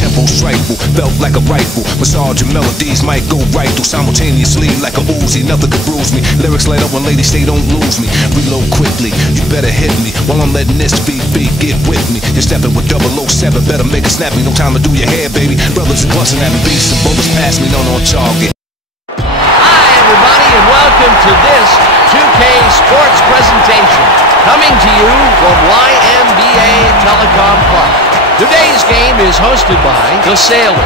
tempo's frightful, felt like a rifle. Massage and melodies might go right through simultaneously like a Uzi. Nothing could bruise me. Lyrics light up when ladies say don't lose me. Reload quickly, you better hit me while I'm letting this beat get with me. You're stepping with 007, better make it snappy. No time to do your hair, baby. Brothers are busting at me, beats and bullets pass me, none on target. Hi, everybody, and welcome to this 2K Sports presentation, coming to you from YMBA Telecom Park. Today's game is hosted by the Sailors.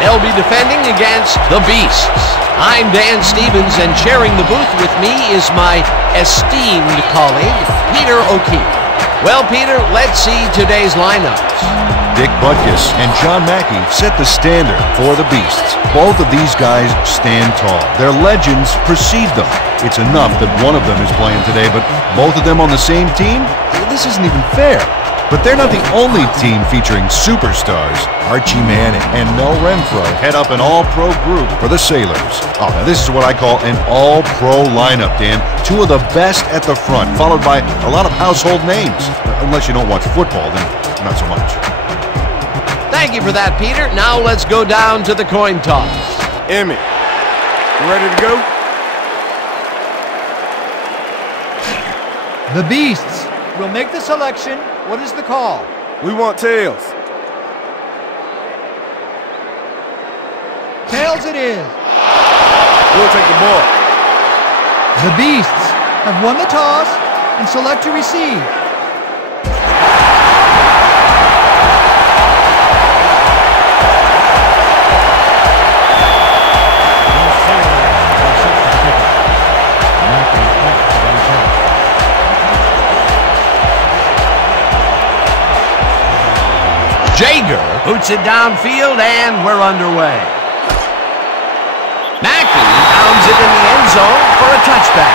They'll be defending against the Beasts. I'm Dan Stevens, and sharing the booth with me is my esteemed colleague, Peter O'Keefe. Well, Peter, let's see today's lineups. Dick Butkus and John Mackey set the standard for the Beasts. Both of these guys stand tall. Their legends precede them. It's enough that one of them is playing today, but both of them on the same team? This isn't even fair. But they're not the only team featuring superstars. Archie Manning and Mel Renfro head up an all-pro group for the Sailors. Oh, now this is what I call an all-pro lineup, Dan. Two of the best at the front, followed by a lot of household names. Unless you don't watch football, then not so much. Thank you for that, Peter. Now let's go down to the coin toss. Emmy, you ready to go? The Beasts will make the selection. What is the call? We want tails. Tails it is. We'll take the ball. The Beasts have won the toss and select to receive. Jager boots it downfield, and we're underway. Mackey pounds it in the end zone for a touchback.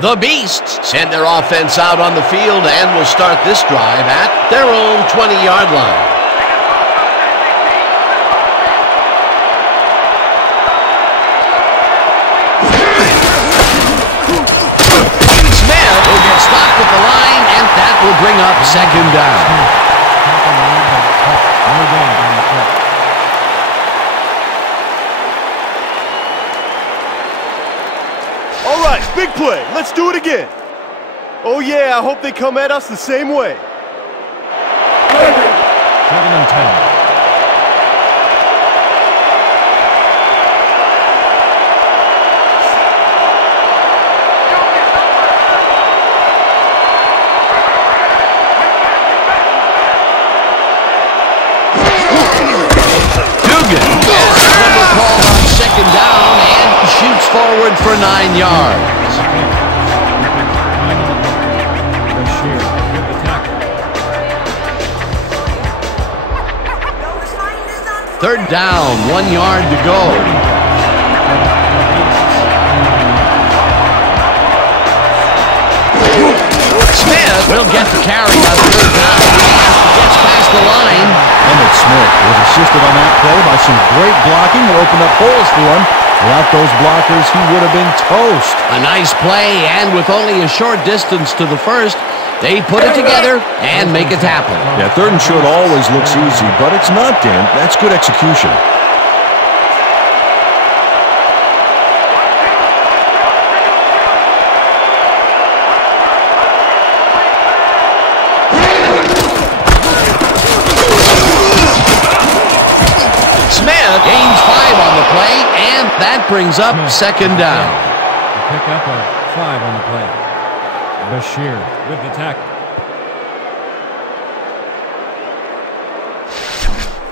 The Beasts send their offense out on the field and will start this drive at their own 20-yard line. Stopped at the line, and that will bring up second down. All right, big play. Let's do it again. Oh, yeah, I hope they come at us the same way. 2nd and 10. Called on second down and shoots forward for 9 yards. Third down, 1 yard to go. Smith will get the carry on third down. Gets past the line. Emmett Smith was assisted on that play by some great blocking that opened up holes for him. Without those blockers, he would have been toast. A nice play, and with only a short distance to the first, they put it together and make it happen. Yeah, 3rd and short always looks easy, but it's not, Dan. That's good execution. Gains 5 on the play, and that brings up second down. Pick up a 5 on the play. Bashir with the tackle.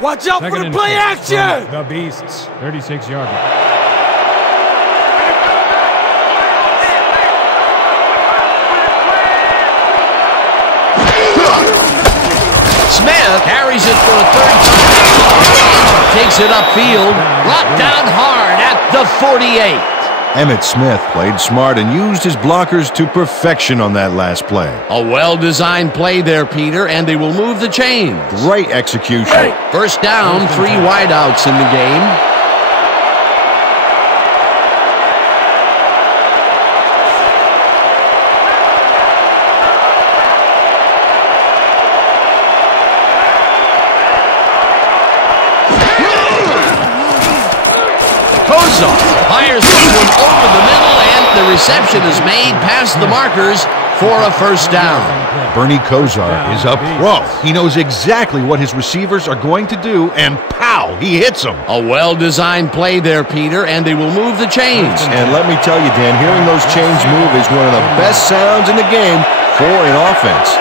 Watch out for the play action! The Beasts, 36-yard line. Smith carries it for a third time. Takes it upfield. Brought down hard at the 48. Emmitt Smith played smart and used his blockers to perfection on that last play. A well-designed play there, Peter, and they will move the chains. Great execution. First down, 3 wideouts in the game. Fires this one over the middle, and the reception is made past the markers for a first down. Bernie Kosar is a pro. He knows exactly what his receivers are going to do, and pow, he hits them. A well-designed play there, Peter, and they will move the chains. And let me tell you, Dan, hearing those chains move is one of the best sounds in the game for an offense.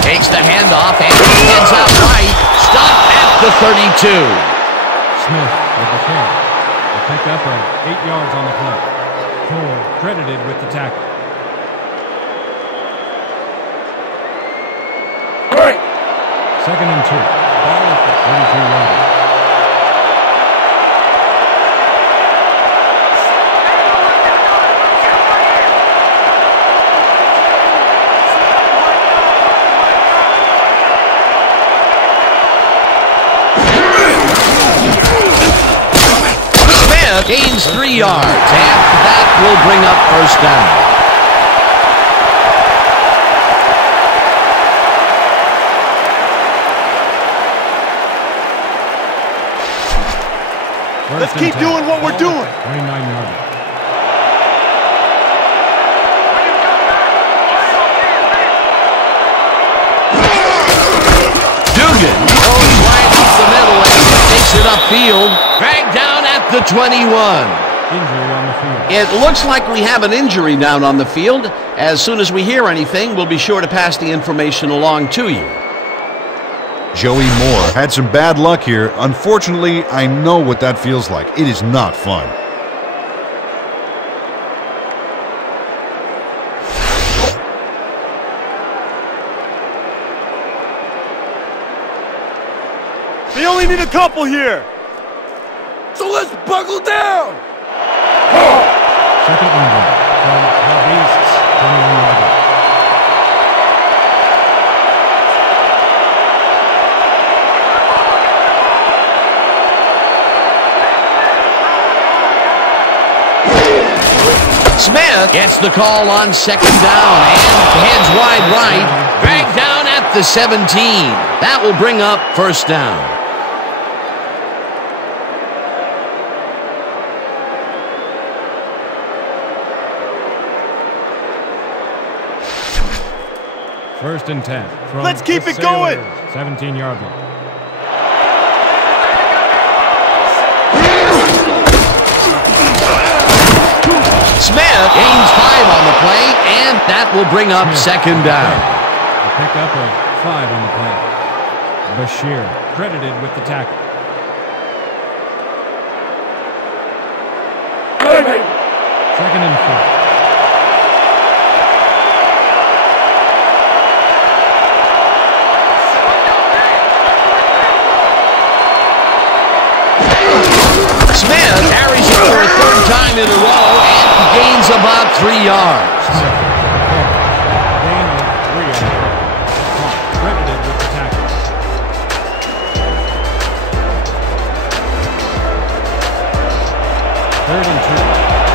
Takes the handoff and heads out right. Stopped at the 32. Smith with the carry. A pickup of 8 yards on the play. Ford credited with the tackle. Second and 2. Ball at the 32-yard line. Gains 3 yards, and that will bring up first down. Let's keep doing what we're doing. 29-yard. Dugan goes right up the middle and takes it upfield. Dragged down at the 21. Injury on the field. It looks like we have an injury down on the field. As soon as we hear anything, we'll be sure to pass the information along to you. Joey Moore had some bad luck here. Unfortunately, I know what that feels like. It is not fun. They only need a couple here. So let's buckle down. Second and 1 from the Beasts, 21-yard line. Smith gets the call on second down and heads wide right. Dragged down at the 17. That will bring up first down. First and 10. From Let's keep the it going. 17-yard line. Smith gains 5 on the play, and that will bring up second down. A pickup of 5 on the play. Bashir credited with the tackle. Second and 4. Smith carries it for a third time in a row and gains about 3 yards. Gain of 3 yards. Credited with the tackle. Third and 2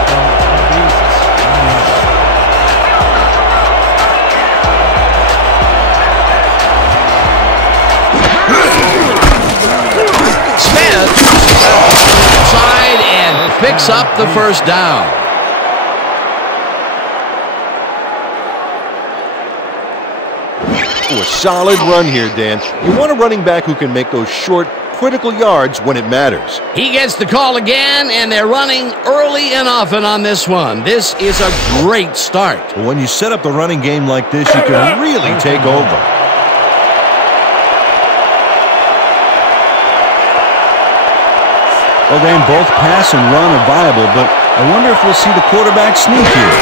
from the Beasts. 9 yards. Smith side and picks up the first down. Ooh, a solid run here, Dan. You want a running back who can make those short, critical yards when it matters. He gets the call again, and they're running early and often on this one. This is a great start. When you set up the running game like this, you can really take over. Well, Dan, both pass and run are viable, but I wonder if we'll see the quarterback sneak here.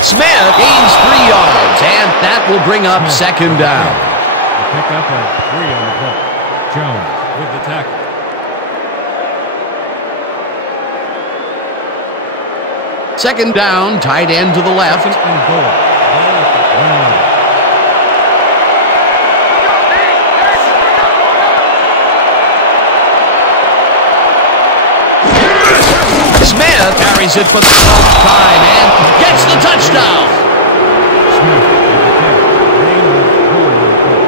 Smith gains 3 yards, and That will bring up second down. A pickup of 3 on the play. Jones with the tackle. Second down, tight end to the left. Second and goal. Ball at the 1 yard. Smith carries it for the 12th time and gets the touchdown. Smith with the carry. Gain of 1 on the play.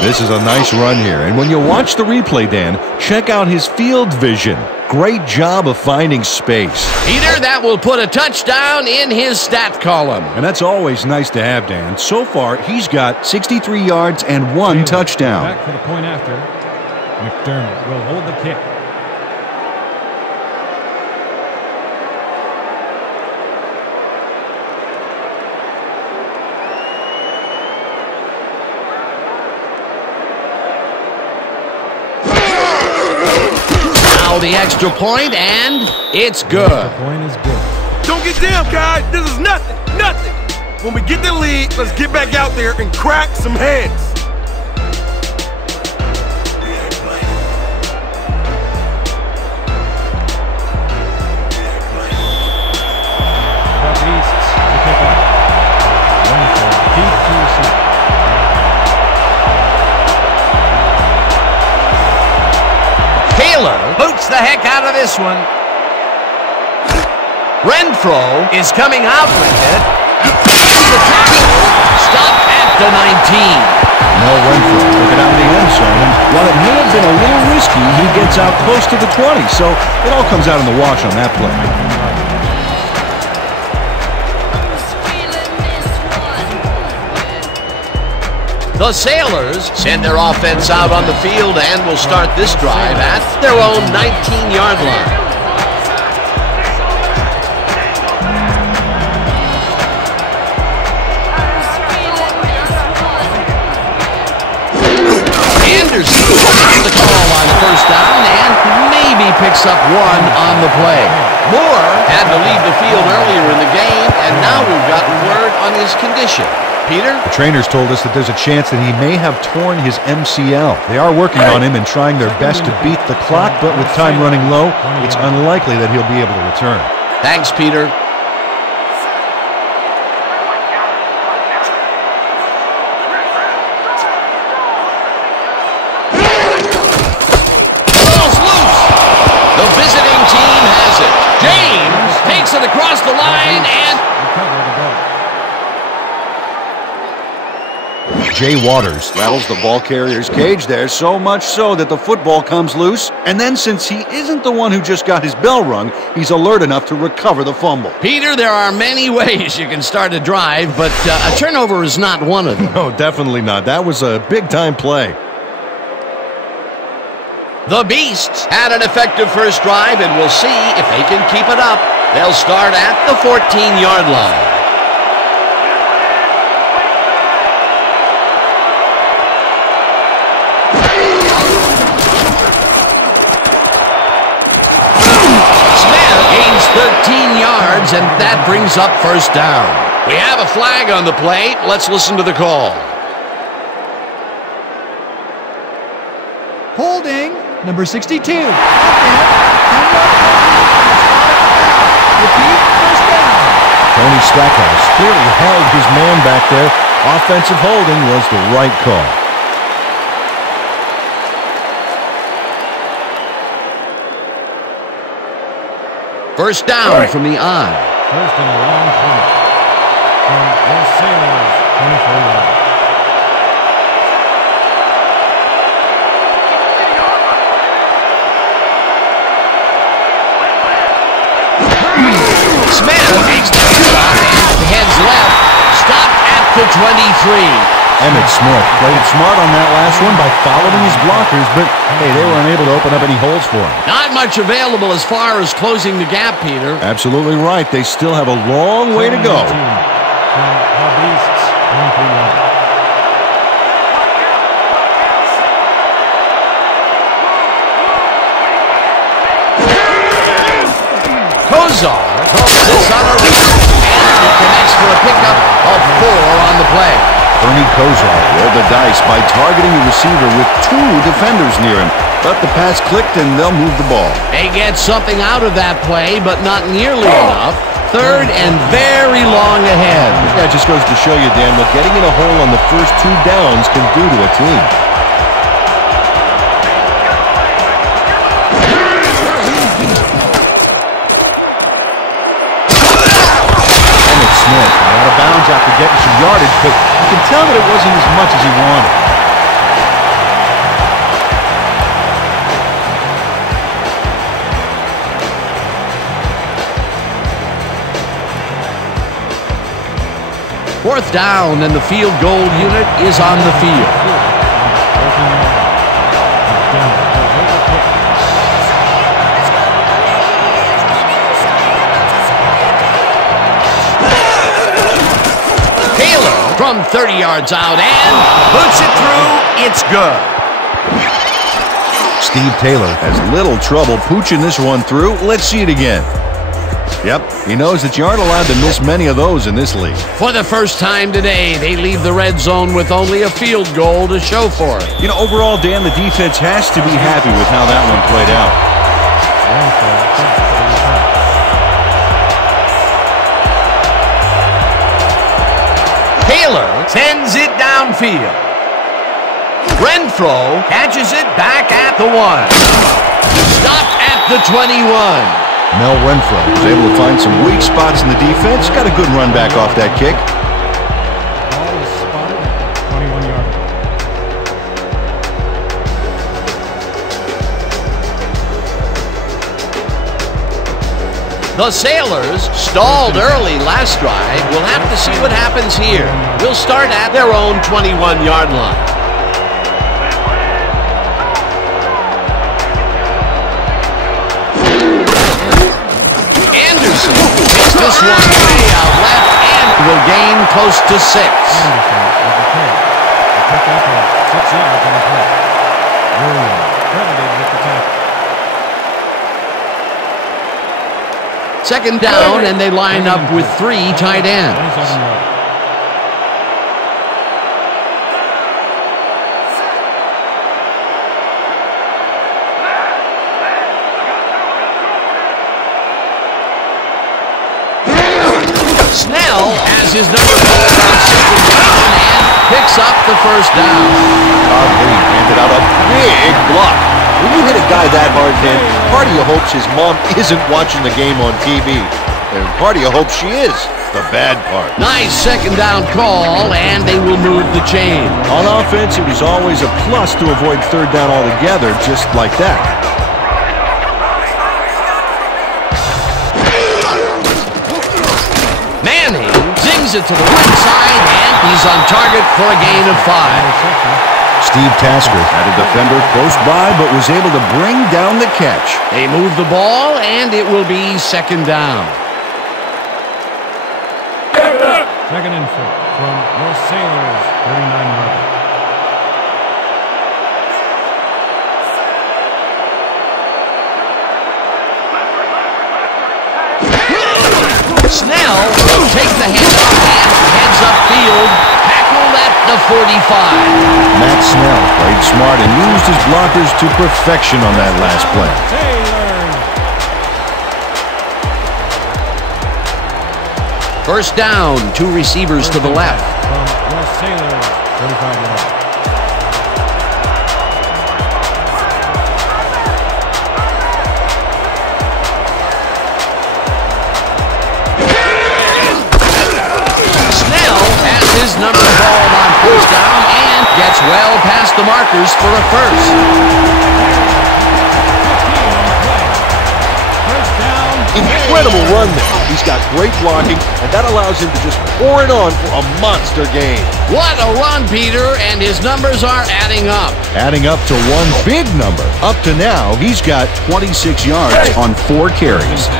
This is a nice run here, and when you watch the replay, Dan, check out his field vision. Great job of finding space. Peter, that will put a touchdown in his stat column. And that's always nice to have, Dan. So far, he's got 63 yards and 1 Taylor touchdown. Back for the point after. McDermott will hold the kick. Now the extra point, and it's good. The point is good. Don't get down, guys. This is nothing. Nothing. When we get the lead, let's get back out there and crack some heads. Beasts to pick up. Renfro deep to receive. Taylor boots the heck out of this one. Renfro is coming out with it. The tackle stopped at the 19. No Renfro took it out of the end zone, and while it may have been a little risky, he gets out close to the 20, so it all comes out in the wash on that play. The Sailors send their offense out on the field and will start this drive at their own 19-yard line. Anderson gets the call on the first down and maybe picks up 1 on the play. Moore had to leave the field earlier in the game, and now we've gotten word on his condition. Peter? The trainers told us that there's a chance that he may have torn his MCL. They are working on him and trying their best to beat the clock, but with time running low, it's unlikely that he'll be able to return. Thanks, Peter. Ball's loose. The visiting team has it. James takes it across the line and Recover the ball. Jay Waters rattles the ball carrier's cage there, so much so that the football comes loose. And then since he isn't the one who just got his bell rung, he's alert enough to recover the fumble. Peter, there are many ways you can start a drive, but a turnover is not one of them. No, definitely not. That was a big-time play. The Beasts had an effective first drive, and we'll see if they can keep it up. They'll start at the 14-yard line. Smith gains 13 yards, and that brings up first down. We have a flag on the play. Let's listen to the call. Holding, number 62. Repeat, first down. Tony Stackhouse clearly held his man back there. Offensive holding was the right call. First down from the eye. First and a long 20. From the Sailors, 24 yards. Smith makes the shot and heads left. Stopped at the 23. Emmitt Smith played it smart on that last one by following his blockers, but hey, they were unable to open up any holes for him. Not much available as far as closing the gap, Peter. Absolutely right. They still have a long way to go. From the Beasts, 23 yards. Kozar throws this on a reach, and it connects for a pickup of 4 on the play. Ernie Kosar rolled the dice by targeting the receiver with 2 defenders near him. But the pass clicked and they'll move the ball. They get something out of that play, but not nearly enough. 3rd and very long ahead. That just goes to show you, Dan, what getting in a hole on the first 2 downs can do to a team. Smith out of bounds after getting some yardage, but you can tell that it wasn't as much as he wanted. Fourth down, and the field goal unit is on the field. Taylor from 30 yards out and puts it through. It's good. Steve Taylor has little trouble pooching this one through. Let's see it again. Yep, he knows that you aren't allowed to miss many of those in this league. For the first time today, they leave the red zone with only a field goal to show for it. You know, overall, Dan, the defense has to be happy with how that one played out. Taylor sends it downfield. Renfro catches it back at the 1. Stopped at the 21. Mel Renfro was able to find some weak spots in the defense. Got a good run back off that kick. Ball is spotted at the 21-yard line. The Sailors stalled early last drive. We'll have to see what happens here. We'll start at their own 21-yard line. Takes this one way out left and will gain close to 6. Anderson with the carry. A pickup of 6 yards on the play. Williams credited with the tackle. Second down, and they line up with 3 tight ends. 27 yards. Snell has his number called on 2nd down and picks up the first down. Todd Lee handed out a big block. When you hit a guy that hard, Dan, part of you hopes his mom isn't watching the game on TV. And part of you hopes she is. The bad part. Nice 2nd down call, and they will move the chain. On offense, it was always a plus to avoid 3rd down altogether, just like that. Manning zings it to the right side, and he's on target for a gain of 5. Steve Tasker had a defender close by, but was able to bring down the catch. They move the ball, and it will be 2nd down. 2nd and 4 from your Sailors, 39-yard line. Snell will take the handoff and heads upfield, tackled at the 45. Matt Snell played smart and used his blockers to perfection on that last play. Taylor. 1st down, 2 receivers to the left. From your Sailors, 35 yards. His number called on 1st down and gets well past the markers for a 1st. 1st down. Incredible run there. He's got great blocking, and that allows him to just pour it on for a monster game. What a run, Peter, and his numbers are adding up. Adding up to one big number. Up to now, he's got 26 yards on 4 carries.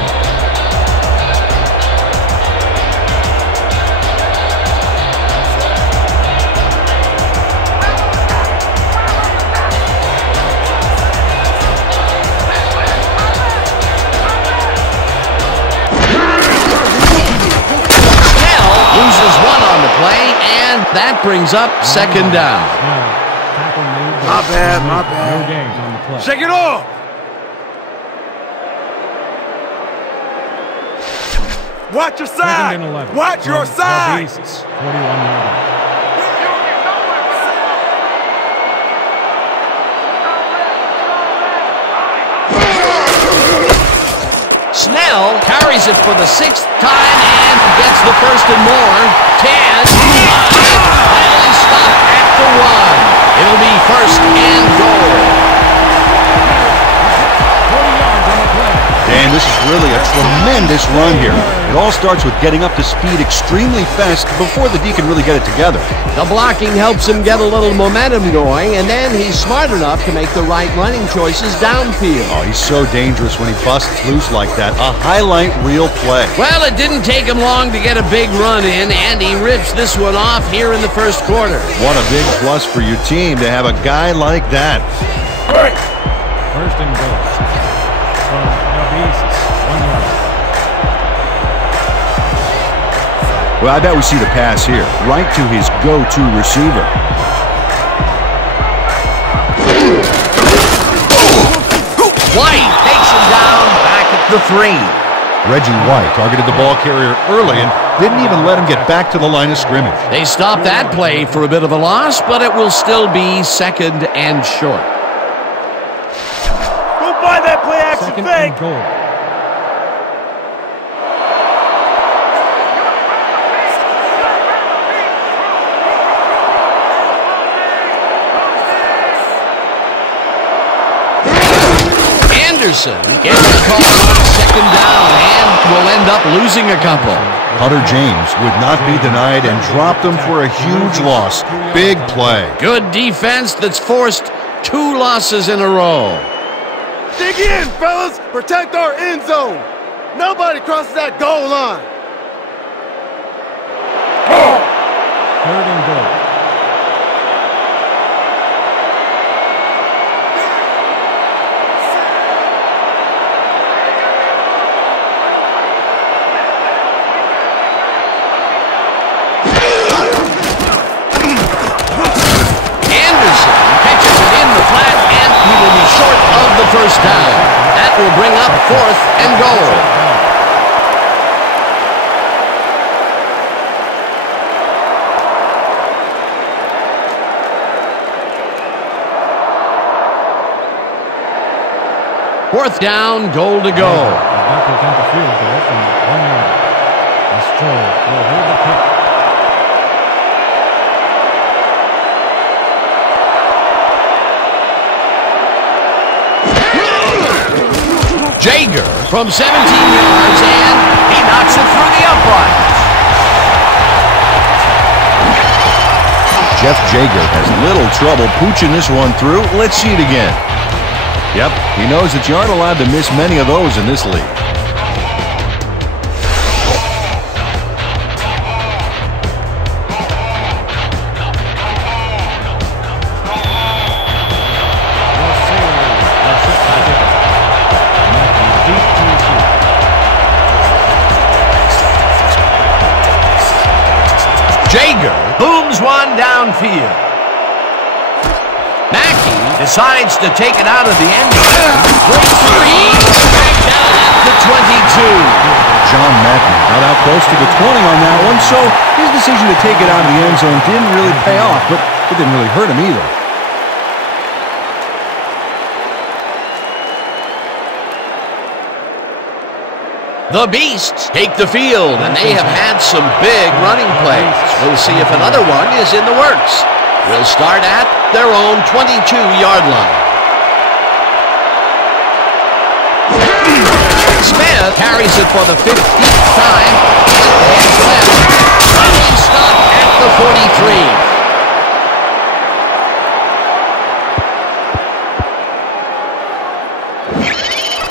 play, and that brings up second down. My bad, my bad. No gains on the play. Shake it off! Watch your side! Second and 11. Watch your From side! The Beasts, 41-yard. Snell carries it for the 6th time and gets the first and more. 10, 5, finally stopped at the 1. It'll be first and goal. 40 yards on the play. Dan, this is really a tremendous run here. It all starts with getting up to speed extremely fast before the D can really get it together. The blocking helps him get a little momentum going, and then he's smart enough to make the right running choices downfield. Oh, he's so dangerous when he busts loose like that. A highlight reel play. Well, it didn't take him long to get a big run in, and he rips this one off here in the first quarter. What a big plus for your team to have a guy like that. First and goal. From the Beasts, 1 yard. Well, I bet we see the pass here, right to his go-to receiver. White takes him down back at the 3. Reggie White targeted the ball carrier early and didn't even let him get back to the line of scrimmage. They stop that play for a bit of a loss, but it will still be second and short. Go by that play action Second fake. and goal. Anderson gets the call on second down and will end up losing a couple. Hunter James would not be denied and dropped them for a huge loss. Big play. Good defense that's forced 2 losses in a row. Dig in, fellas. Protect our end zone. Nobody crosses that goal line. Third and goal. Short of the first down. That will bring up 4th and goal. Fourth down, goal to go. About to attempt a field goal from 1 yard. And Stroll will hold the kick. Jager from 17 yards, and he knocks it through the uprights. Jeff Jager has little trouble pooching this one through. Let's see it again. Yep, he knows that you aren't allowed to miss many of those in this league. Jager booms one downfield. Mackey decides to take it out of the end zone. Breaks free, back down at the 22. John Mackey got out close to the 20 on that one, so his decision to take it out of the end zone didn't really pay off, but it didn't really hurt him either. The Beasts take the field, and they have had some big running plays. We'll see if another one is in the works. We'll start at their own 22-yard line. Smith carries it for the 15th time. Heads left. Finally stopped at the 43.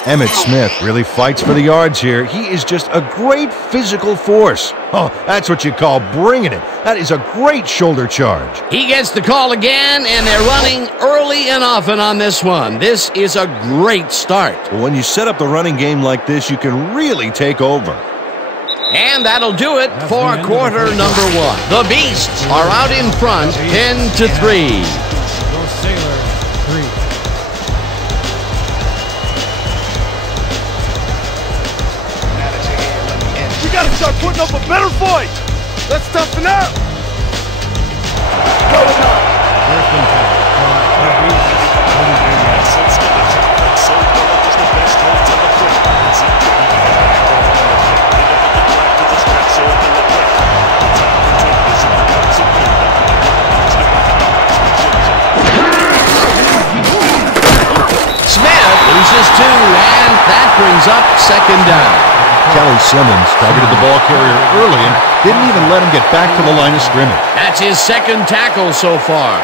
Emmitt Smith really fights for the yards here. He is just a great physical force. Oh, that's what you call bringing it. That is a great shoulder charge. He gets the call again, and they're running early and often on this one. This is a great start. When you set up the running game like this, you can really take over. And that'll do it for quarter number one. The Beasts are out in front, 10-3. Go Sailor, 3. We gotta start putting up a better fight. Let's toughen up. First and 10. The Beasts, 43 yards. Smith loses 2, and that brings up second down. Kelly Simmons targeted the ball carrier early and didn't even let him get back to the line of scrimmage. That's his second tackle so far.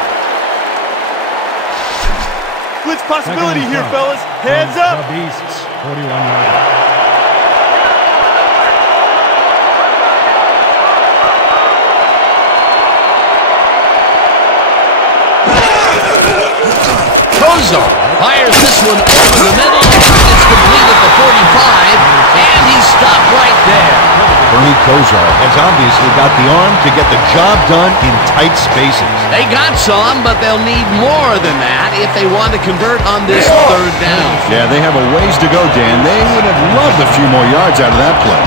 Blitz possibility here, fellas. Hands up. The Beasts, 41 yards. Kozar fires this one over the middle. It's complete at the 45, and he's stopped right there. Bernie Kosar has obviously got the arm to get the job done in tight spaces. They got some, but they'll need more than that if they want to convert on this third down. Yeah, they have a ways to go, Dan. They would have loved a few more yards out of that play.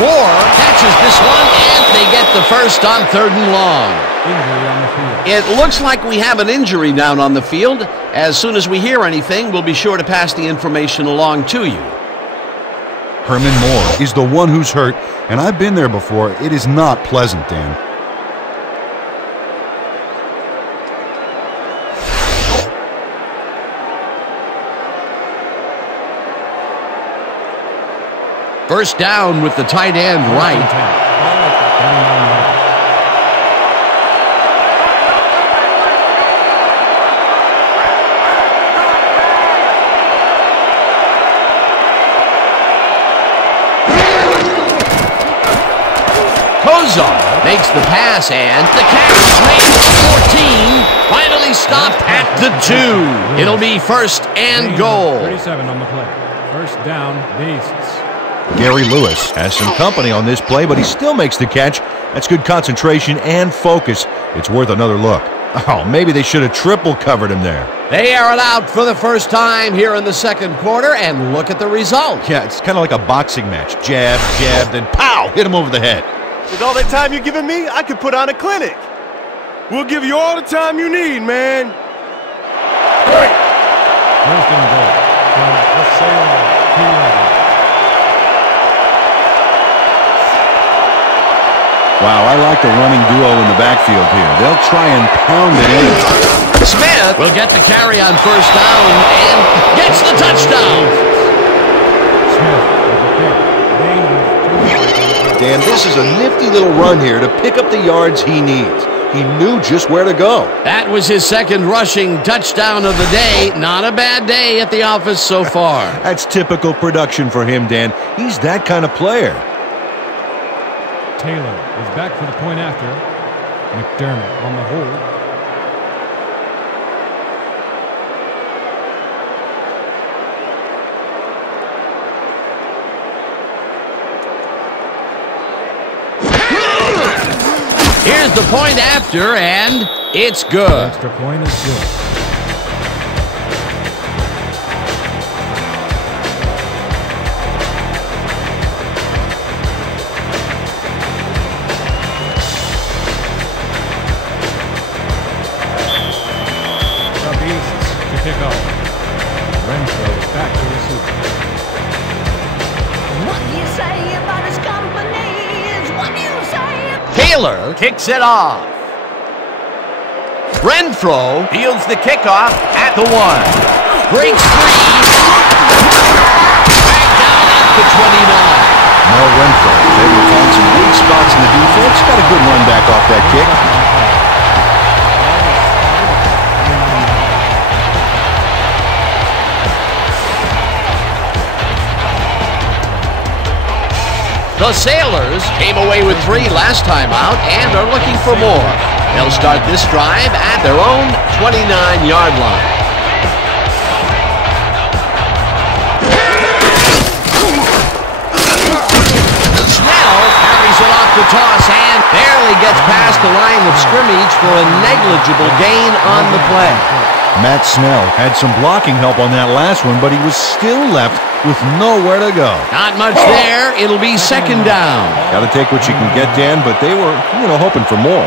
Moore catches this one, and they get the first on 3rd and long. Injury on the field. It looks like we have an injury down on the field. As soon as we hear anything, we'll be sure to pass the information along to you. Herman Moore is the one who's hurt, and I've been there before. It is not pleasant, Dan. First down with the tight end right. Kozar makes the pass, and the catch is made at the 14. Finally stopped at the 2. It'll be 1st and goal. 37 on the play. First down, Beasts. Gary Lewis has some company on this play, but he still makes the catch. That's good concentration and focus. It's worth another look. Oh, maybe they should have triple covered him there. They are out for the first time here in the second quarter, and look at the result. Yeah, it's kind of like a boxing match. Jab, jab, then pow! Hit him over the head. With all that time you're giving me, I could put on a clinic. We'll give you all the time you need, man. First and goal from the Sailor, 2-11. Wow, I like the running duo in the backfield here. They'll try and pound it in. Smith will get the carry on first down and gets the touchdown. Smith with the pick. Dan, this is a nifty little run here to pick up the yards he needs. He knew just where to go. That was his second rushing touchdown of the day. Not a bad day at the office so far. That's typical production for him, Dan. He's that kind of player. Taylor is back for the point after. McDermott on the hold. Here's the point after, and it's good. Extra point is good. Pick up. Renfro back to receive. What you say about his company is what you say. Taylor kicks it off. Renfro fields the kickoff at the 1. Breaks free. Back down at the 29. Mel Renfro is able to find some weak spots in the defense. Got a good run back off that kick. The Sailors came away with 3 last time out and are looking for more. They'll start this drive at their own 29-yard line. Snell carries it off the toss and barely gets past the line of scrimmage for a negligible gain on the play. Matt Snell had some blocking help on that last one, but he was still left with nowhere to go. Not much there. It'll be second down. Got to take what you can get, Dan, but they were, hoping for more.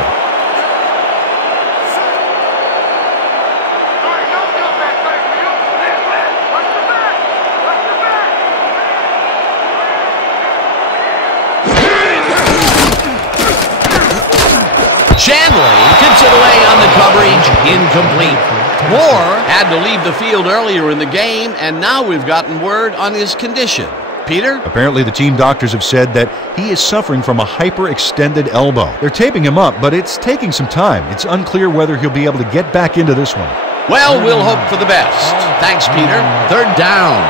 Shanley tips it away on the coverage. Incomplete. Moore had to leave the field earlier in the game, and now we've gotten word on his condition. Peter? Apparently the team doctors have said that he is suffering from a hyperextended elbow. They're taping him up, but it's taking some time. It's unclear whether he'll be able to get back into this one. Well, we'll hope for the best. Thanks, Peter. Third down.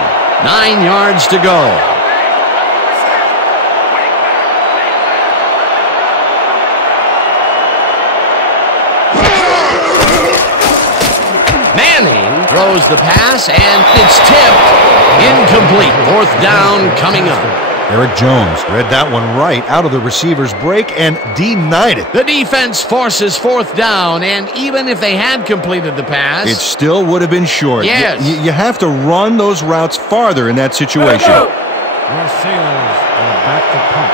9 yards to go. Throws the pass, and it's tipped. Incomplete. Fourth down coming up. Eric Jones read that one right out of the receiver's break and denied it. The defense forces fourth down, and even if they had completed the pass, it still would have been short. Yes. You have to run those routes farther in that situation. Your Sailors are back to punt.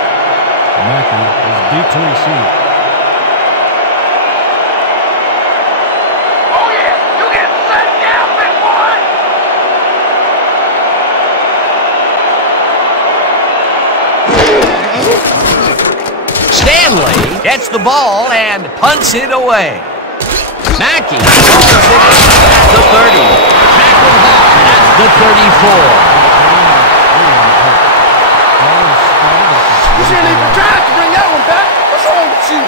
Mackey is deep to receive. Stanley gets the ball and punts it away. Mackey calls it at the 30. Tackled hard at the 34. You shouldn't even try to bring that one back. What's wrong with you?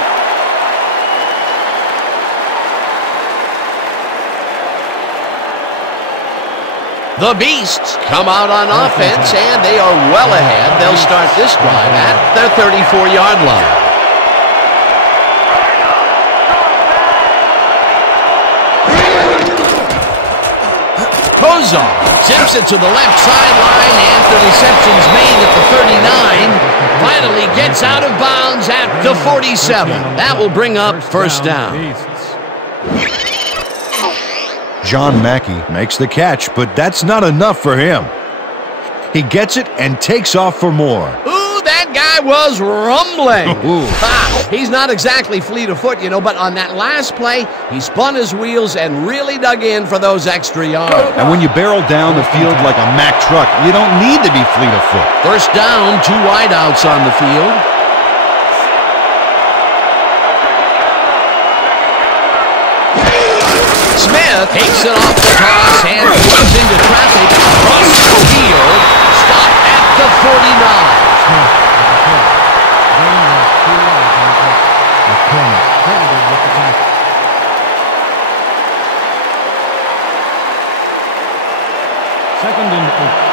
The Beasts come out on offense, and they are well ahead. They'll start this drive at their 34-yard line. Kozar tips it to the left sideline, and the reception's made at the 39. Finally gets out of bounds at the 47. That will bring up first down. John Mackey makes the catch, but that's not enough for him. He gets it and takes off for more. Ooh, that guy was rumbling. He's not exactly fleet of foot, but on that last play, he spun his wheels and really dug in for those extra yards. And when you barrel down the field like a Mack truck, you don't need to be fleet of foot. First down, 2 wideouts on the field. Smith takes it off the toss and runs into traffic across the field. Stop at the 49. Second and 8.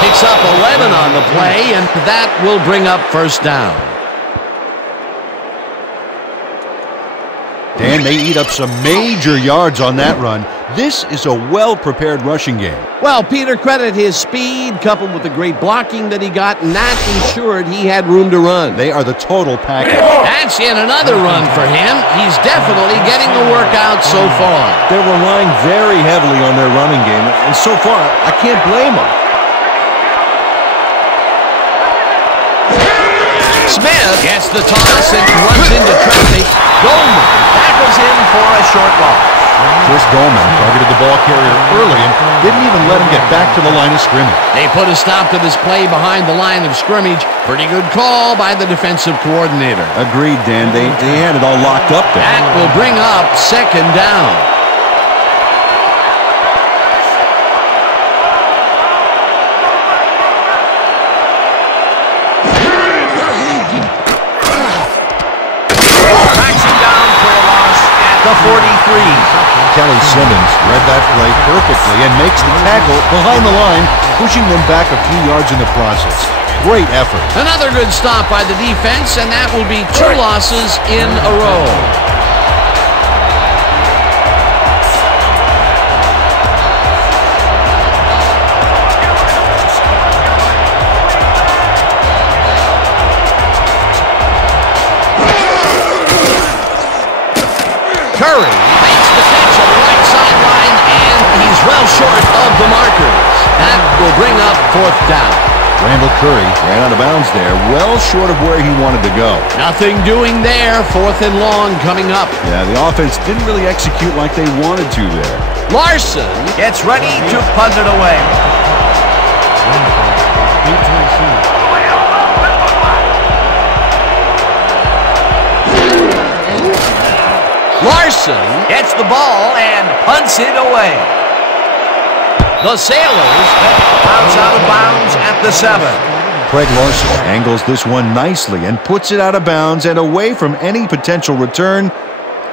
Picks up 11 on the play, and that will bring up first down. Dan, they eat up some major yards on that run. This is a well-prepared rushing game. Well, Peter, credit his speed coupled with the great blocking that he got, and that ensured he had room to run. They are the total package. That's in another run for him. He's definitely getting the workout so far. They're relying very heavily on their running game, and so far, I can't blame them. Smith gets the toss and runs into traffic. Goldman tackles him for a short loss. Chris Goldman targeted the ball carrier early and didn't even let him get back to the line of scrimmage. They put a stop to this play behind the line of scrimmage. Pretty good call by the defensive coordinator. Agreed, Dan. They had it all locked up there. That will bring up second down. Tracks him down for a loss at the 43. Kelly Simmons read that play perfectly and makes the tackle behind the line, pushing them back a few yards in the process. Great effort. Another good stop by the defense, and that will be 2 losses in a row. Curry makes the catch on the right sideline, and he's well short of the markers. That will bring up 4th down. Randall Curry ran out of bounds there, well short of where he wanted to go. Nothing doing there. 4th and long coming up. Yeah, the offense didn't really execute like they wanted to there. Larson gets ready to punt it away. Larson gets the ball and punts it away. The Sailors bounce out of bounds at the 7. Craig Larson angles this one nicely and puts it out of bounds and away from any potential return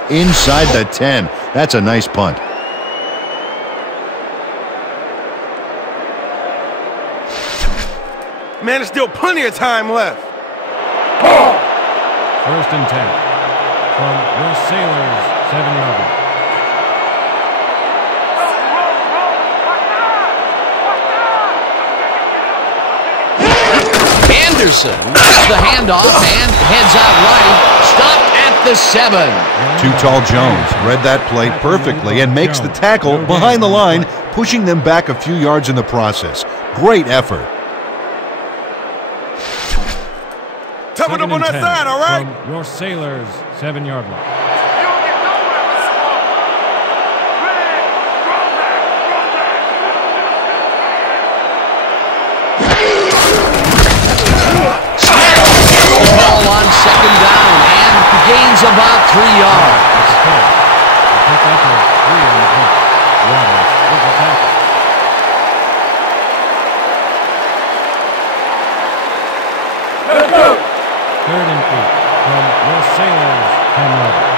inside the 10. That's a nice punt. Man, there's still plenty of time left. 1st and 10. From your Sailors, 7-yard line. Anderson gets the handoff and heads out right. Stopped at the 7. Too Tall Jones read that play perfectly and makes the tackle behind the line, pushing them back a few yards in the process. Great effort. Tough it up on that side, all right? From your Sailors, 7-yard line. Ball on 2nd down and gains about 3 yards. Pick up a 3 on the play. Waters with the tackle. Let's go! 3rd and 8 from your Sailors, 10-yard line.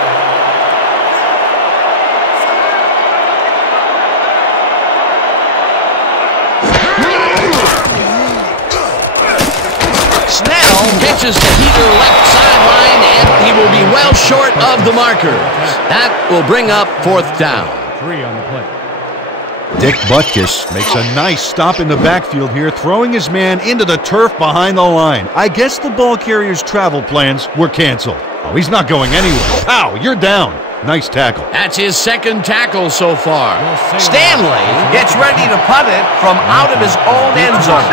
Snell pitches to Heater left sideline, and he will be well short of the markers. That will bring up 4th down. 3 on the play. Dick Butkus makes a nice stop in the backfield here, throwing his man into the turf behind the line. I guess the ball carrier's travel plans were canceled. Oh, he's not going anywhere. Ow, you're down. Nice tackle. That's his 2nd tackle so far. Stanley gets ready to punt it from out of his own end zone.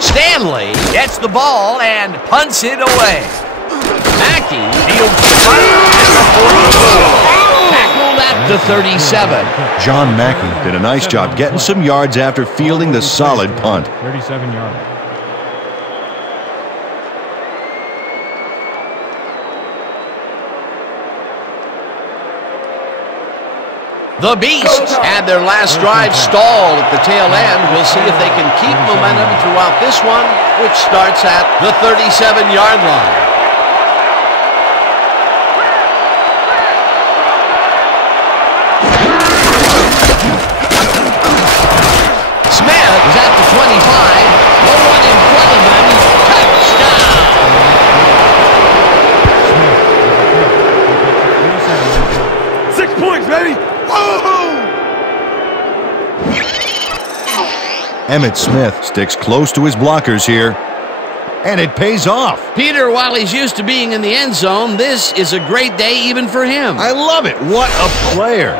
Stanley gets the ball and punts it away. Mackey deals the punt at the 44. Tackled at the 37. John Mackey did a nice job getting some yards after fielding the solid punt. 37-yard line. The Beasts had their last drive stalled at the tail end. We'll see if they can keep momentum throughout this one, which starts at the 37-yard line. Smith is at the 25. No one in front of him. Touchdown! 6 points, baby! Emmitt Smith sticks close to his blockers here, and it pays off. Peter, while he's used to being in the end zone, this is a great day even for him. I love it. What a player.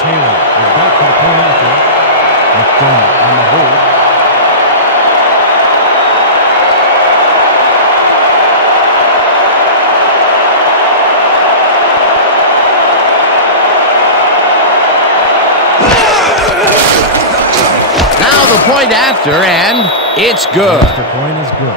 Taylor is back to the point after. McDermott on the hold. The point after, and it's good. The point is good.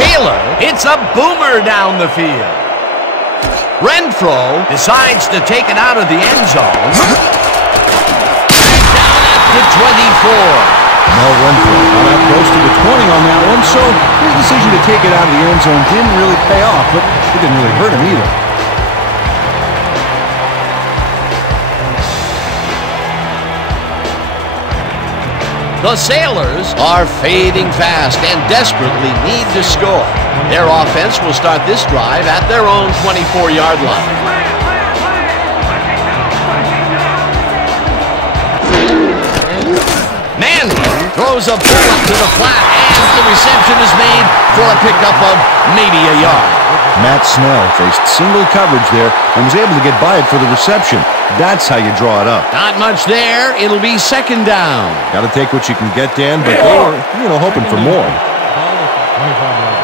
Taylor hits a boomer down the field. Renfro decides to take it out of the end zone. Down at the 24. Mel Renfro got out close to the 20 on that one, so his decision to take it out of the end zone didn't really pay off, but it didn't really hurt him either. The Sailors are fading fast and desperately need to score. Their offense will start this drive at their own 24-yard line. Manning throws a bullet to the flat, and the reception is made for a pickup of maybe a yard. Matt Snell faced single coverage there and was able to get by it for the reception. That's how you draw it up. Not much there. It'll be second down. Got to take what you can get, Dan, but they were, hoping for more. Ball at the 25-yard.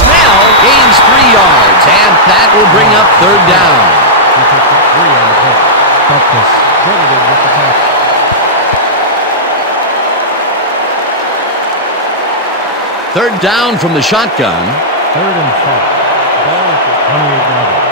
Snell gains 3 yards, and that will bring up third down. He picked up 3 on the play. Bupkus credited with the tackle. Third down from the shotgun. 3rd and 5. Ball at the 28-yard line.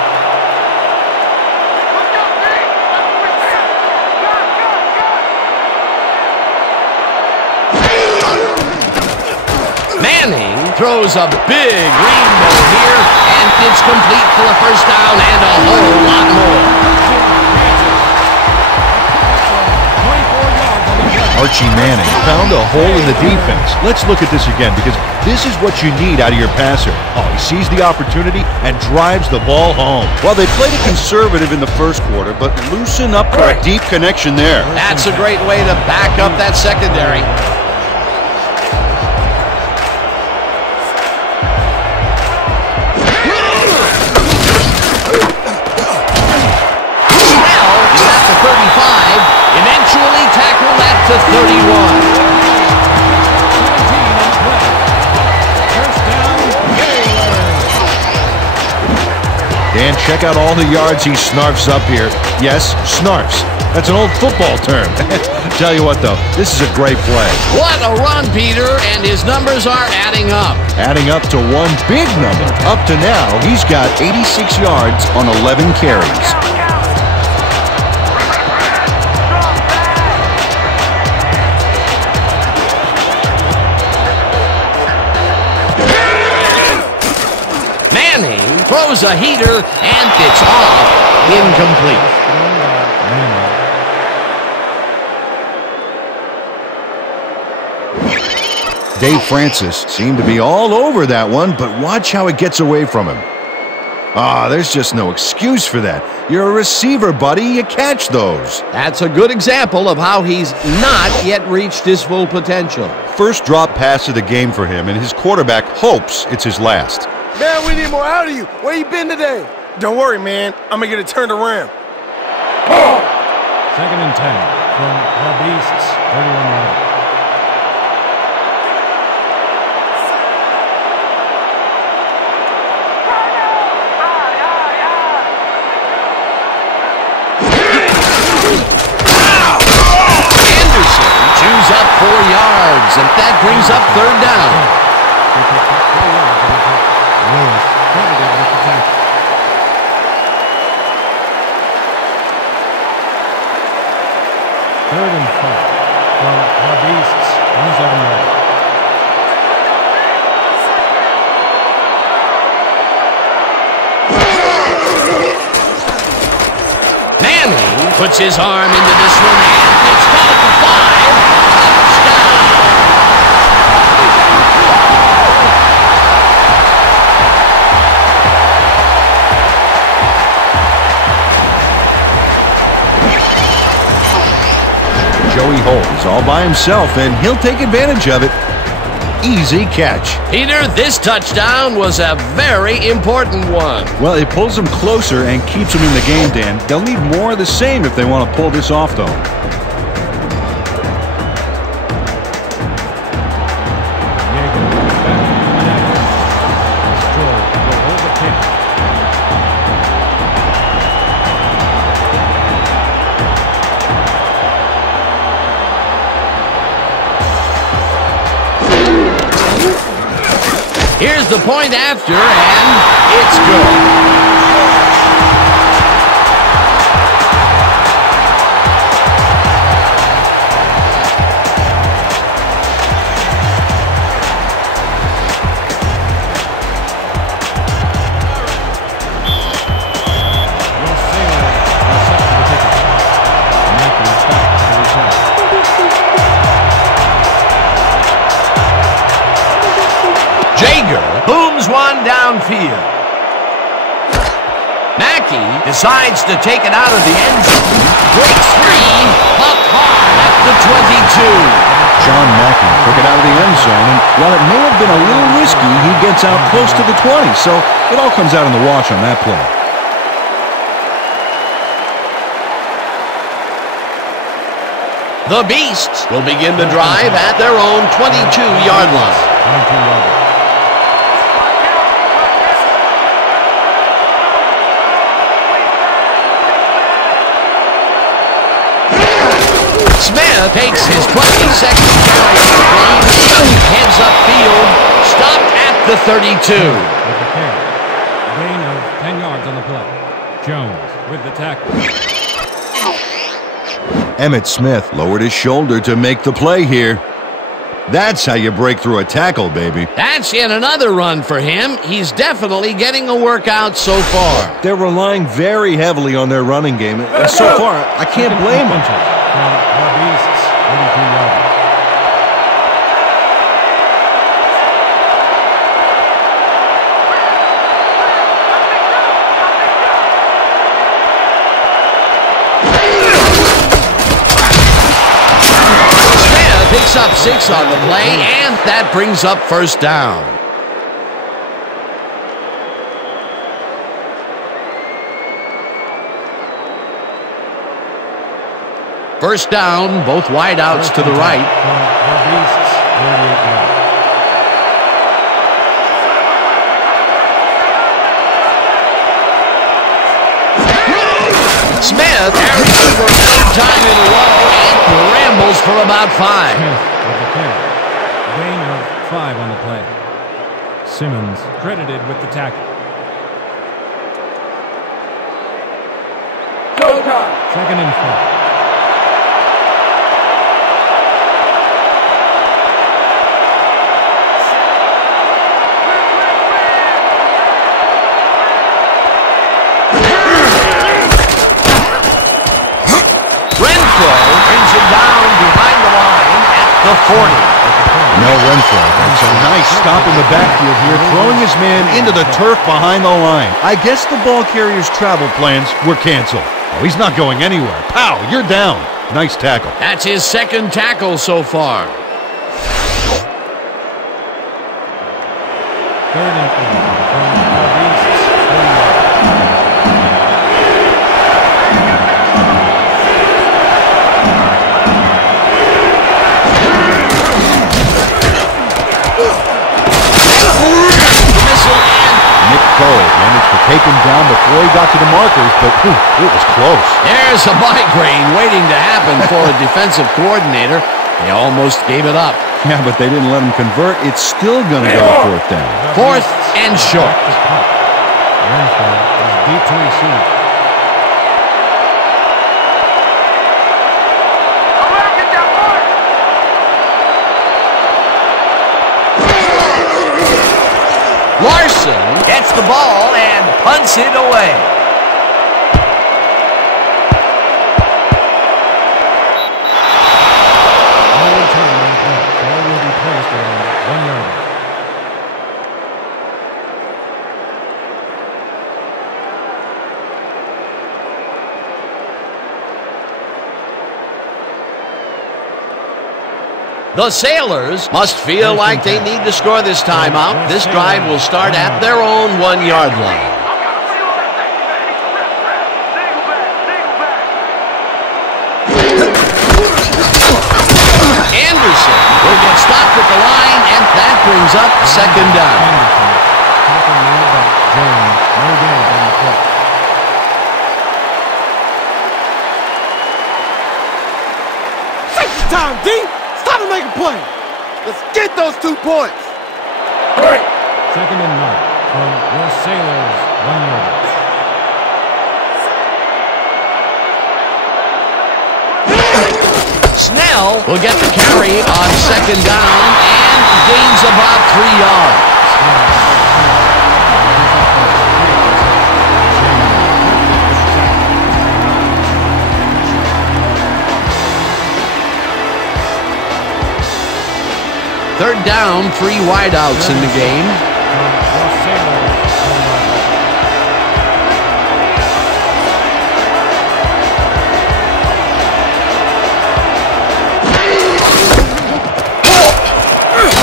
Manning throws a big rainbow here, and it's complete for a first down and a whole lot more. Archie Manning found a hole in the defense. Let's look at this again because this is what you need out of your passer. Oh, he sees the opportunity and drives the ball home. Well, they played it conservative in the first quarter, but loosen up for a deep connection there. That's a great way to back up that secondary. Snell is at the 35. Eventually tackled at the 31. 17 on the play. First down, Taylor. Dan, check out all the yards he snarfs up here. Yes, snarfs. That's an old football term. Tell you what, though, this is a great play. What a run, Peter, and his numbers are adding up. Adding up to one big number. Up to now, he's got 86 yards on 11 carries. Manning throws a heater, and it's off. Incomplete. Dave Francis seemed to be all over that one, but watch how it gets away from him. There's just no excuse for that. You're a receiver, buddy. You catch those. That's a good example of how he's not yet reached his full potential. First drop pass of the game for him, and his quarterback hopes it's his last. Man, we need more out of you. Where you been today? Don't worry, man. I'm going to get it turned around. 2nd and 10 from the Beasts, 31-yard. Chews up 4 yards, and that brings up third down. He picked up 4 yards on the play. Lewis credited with the tackle. Third and 5 from the Beasts, 27-yard. Manning puts his arm into this one, and it's caught for 5. Touchdown. Joey Holmes all by himself, and he'll take advantage of it. Easy catch. Peter, this touchdown was a very important one. Well, it pulls them closer and keeps them in the game, Dan. They'll need more of the same if they want to pull this off, though. Here's the point after, and it's good. Booms one downfield. Mackey decides to take it out of the end zone. Breaks free. Up hard at the 22. John Mackey took it out of the end zone, and while it may have been a little risky, he gets out close to the 20, so it all comes out in the wash on that play. The Beasts will begin the drive at their own 22-yard line. 22-yard. Smith takes his 22nd carry of the game, heads upfield, stopped at the 32. With the carry. Gain of 10 yards on the play. Jones with the tackle. Emmitt Smith lowered his shoulder to make the play here. That's how you break through a tackle, baby. That's yet another run for him. He's definitely getting a workout so far. They're relying very heavily on their running game. So far, I can't blame them. From the Beasts, 82-yard. Smith picks up 6 on the play, and that brings up first down. First down, both wideouts to the right. The Beasts, 38 yards. Smith carries for a third time in a row and rambles for about 5. Smith with the carry. Gain of 5 on the play. Simmons credited with the tackle. Second and 5. Brings it down behind the line at the 40. Mel Renfro makes a nice stop in the backfield here, throwing his man into the turf behind the line. I guess the ball carrier's travel plans were canceled. Oh, he's not going anywhere. Pow, you're down. Nice tackle. That's his second tackle so far. Third and 4 from the Beasts, 40 yards. Nick Cole managed to take him down before he got to the markers, but it was close. There's a migraine waiting to happen for a defensive coordinator. They almost gave it up. Yeah, but they didn't let him convert. It's still going to go to fourth down. Fourth and short. Renfro is deep to receive. Larson gets the ball and punts it away. No return on the play. Ball will be placed around 1 yard. The Sailors must feel like they need to score this timeout. This drive will start at their own 1 yard line. Anderson will get stopped at the line, and that brings up second down. Safety time, D! Stop and make a play! Let's get those 2 points! 3, Second and 9 from your Sailors, 1 yard. Snell will get the carry on second down and gains about 3 yards. Third down, 3 wideouts in the game.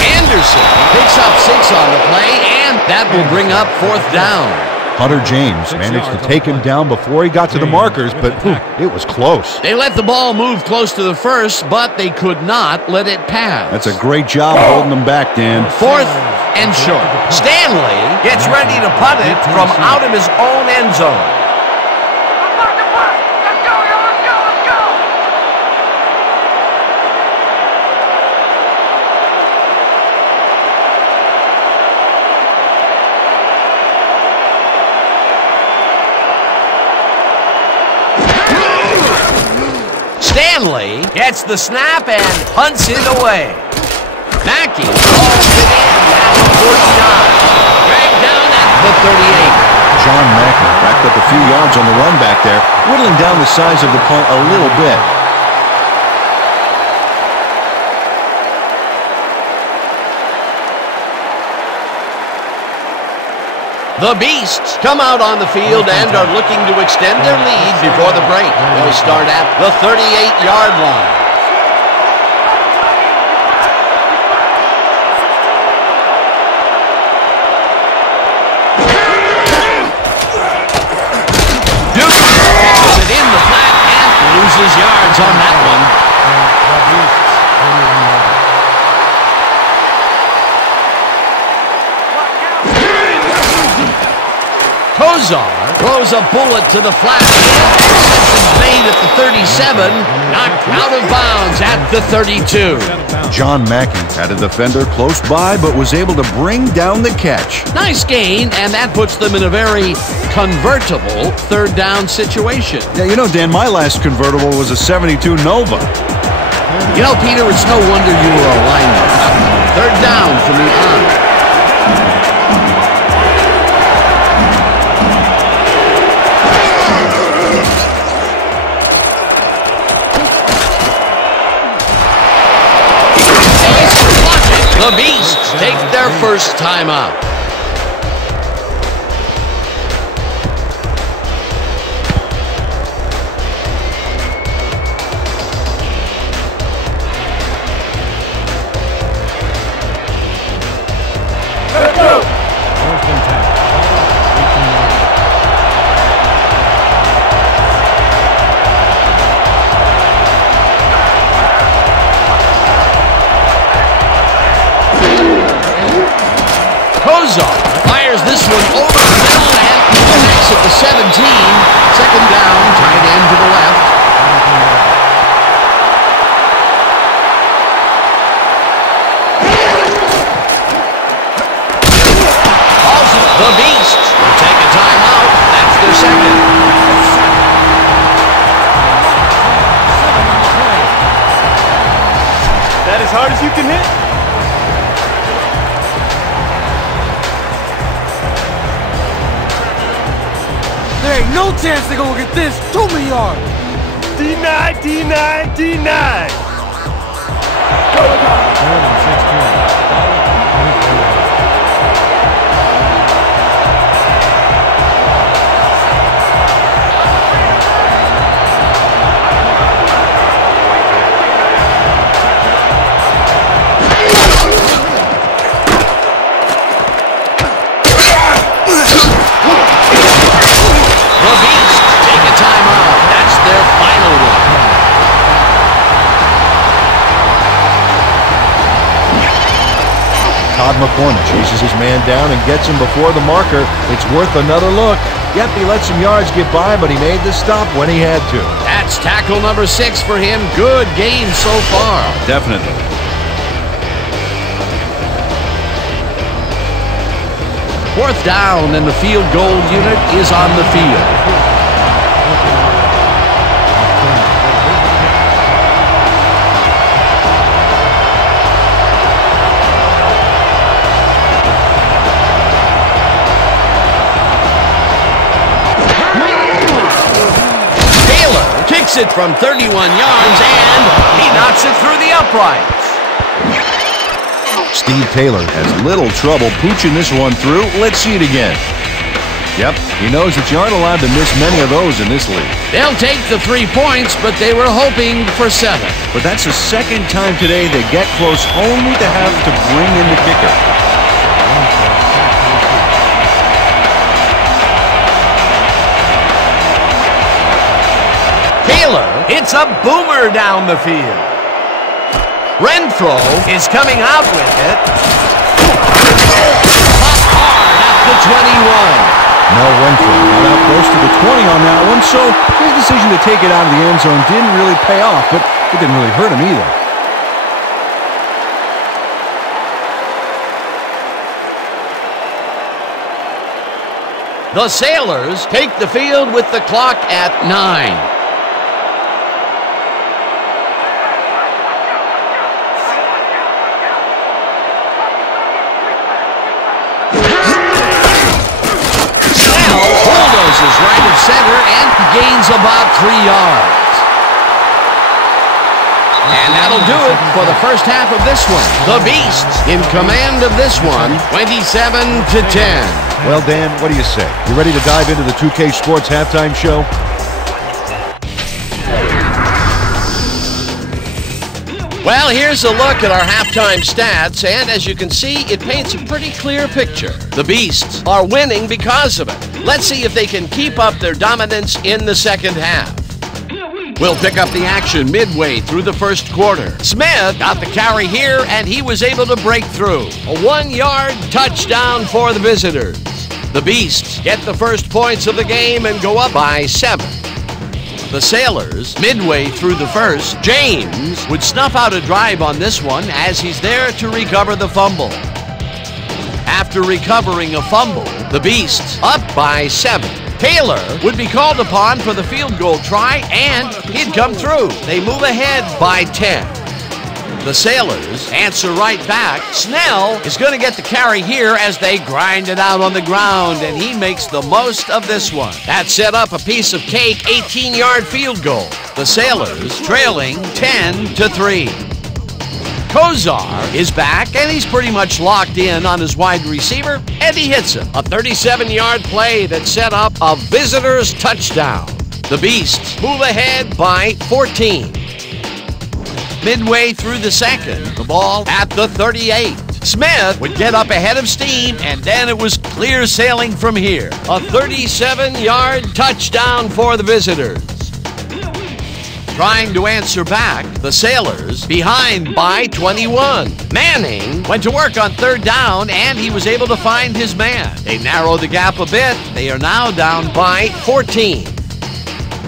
Anderson picks up 6 on the play, and that will bring up 4th down. Hunter James managed to take him down before he got to the markers, but it was close. They let the ball move close to the first, but they could not let it pass. That's a great job holding them back, Dan. 4th and short. Stanley gets ready to punt it from out of his own end zone. Stanley gets the snap and punts it away. Mackey hauls it in at the 49. Dragged down at the 38. John Mackey backed up a few yards on the run back there, whittling down the size of the punt a little bit. The Beasts come out on the field and are looking to extend their lead before the break. They'll start at the 38-yard line. Duke catches it in the flat and loses yards on that one. Kozar throws a bullet to the flat. Interception's made at the 37, knocked out of bounds at the 32. John Mackey had a defender close by, but was able to bring down the catch. Nice gain, and that puts them in a very convertible third down situation. Yeah, you know, Dan, my last convertible was a 72 Nova. You know, Peter, it's no wonder you were a lineman. Third down from the on. The Beasts take their first time out. Let's go. First and 10. 18 yards. Kozar fires this one over the middle and connects at the 17. Second down, tight end to the left. The Beasts will take a timeout. That's their second. That as hard as you can hit? There ain't no chance they're gonna get this. Too many yards. D9, D9, D9. Third and 16. Todd McCormick chases his man down and gets him before the marker. It's worth another look. Yep, he let some yards get by, but he made the stop when he had to. That's tackle number 6 for him. Good game so far. Definitely. 4th down, and the field goal unit is on the field. Kicks it from 31 yards, and he knocks it through the uprights. Steve Taylor has little trouble pooching this one through. Let's see it again. Yep, he knows that you aren't allowed to miss many of those in this league. They'll take the 3 points, but they were hoping for 7. But that's the second time today they get close, only to have to bring in the kicker. Taylor hits a boomer down the field. Renfro is coming out with it. Popped hard at the 21. Mel Renfro got out close to the 20 on that one, so his decision to take it out of the end zone didn't really pay off, but it didn't really hurt him either. The Sailors take the field with the clock at 9. Is right of center and gains about 3 yards. And that'll do it for the first half of this one. The Beasts in command of this one, 27-10. Well, Dan, what do you say? You ready to dive into the 2K Sports halftime show? Well, here's a look at our halftime stats, and as you can see, it paints a pretty clear picture. The Beasts are winning because of it. Let's see if they can keep up their dominance in the second half. We'll pick up the action midway through the first quarter. Smith got the carry here, and he was able to break through. A 1-yard touchdown for the visitors. The Beasts get the first points of the game and go up by 7. The Sailors, midway through the first, James would snuff out a drive on this one as he's there to recover the fumble. After recovering a fumble, the Beasts up by 7. Taylor would be called upon for the field goal try, and he'd come through. They move ahead by 10. The Sailors answer right back. Snell is going to get the carry here as they grind it out on the ground, and he makes the most of this one. That set up a piece of cake 18-yard field goal. The Sailors trailing 10-3. Kozar is back, and he's pretty much locked in on his wide receiver, and he hits him. A 37-yard play that set up a visitor's touchdown. The Beasts move ahead by 14. Midway through the second, the ball at the 38. Smith would get up ahead of steam, and then it was clear sailing from here. A 37-yard touchdown for the visitors. Trying to answer back, the Sailors behind by 21. Manning went to work on 3rd down, and he was able to find his man. They narrowed the gap a bit. They are now down by 14.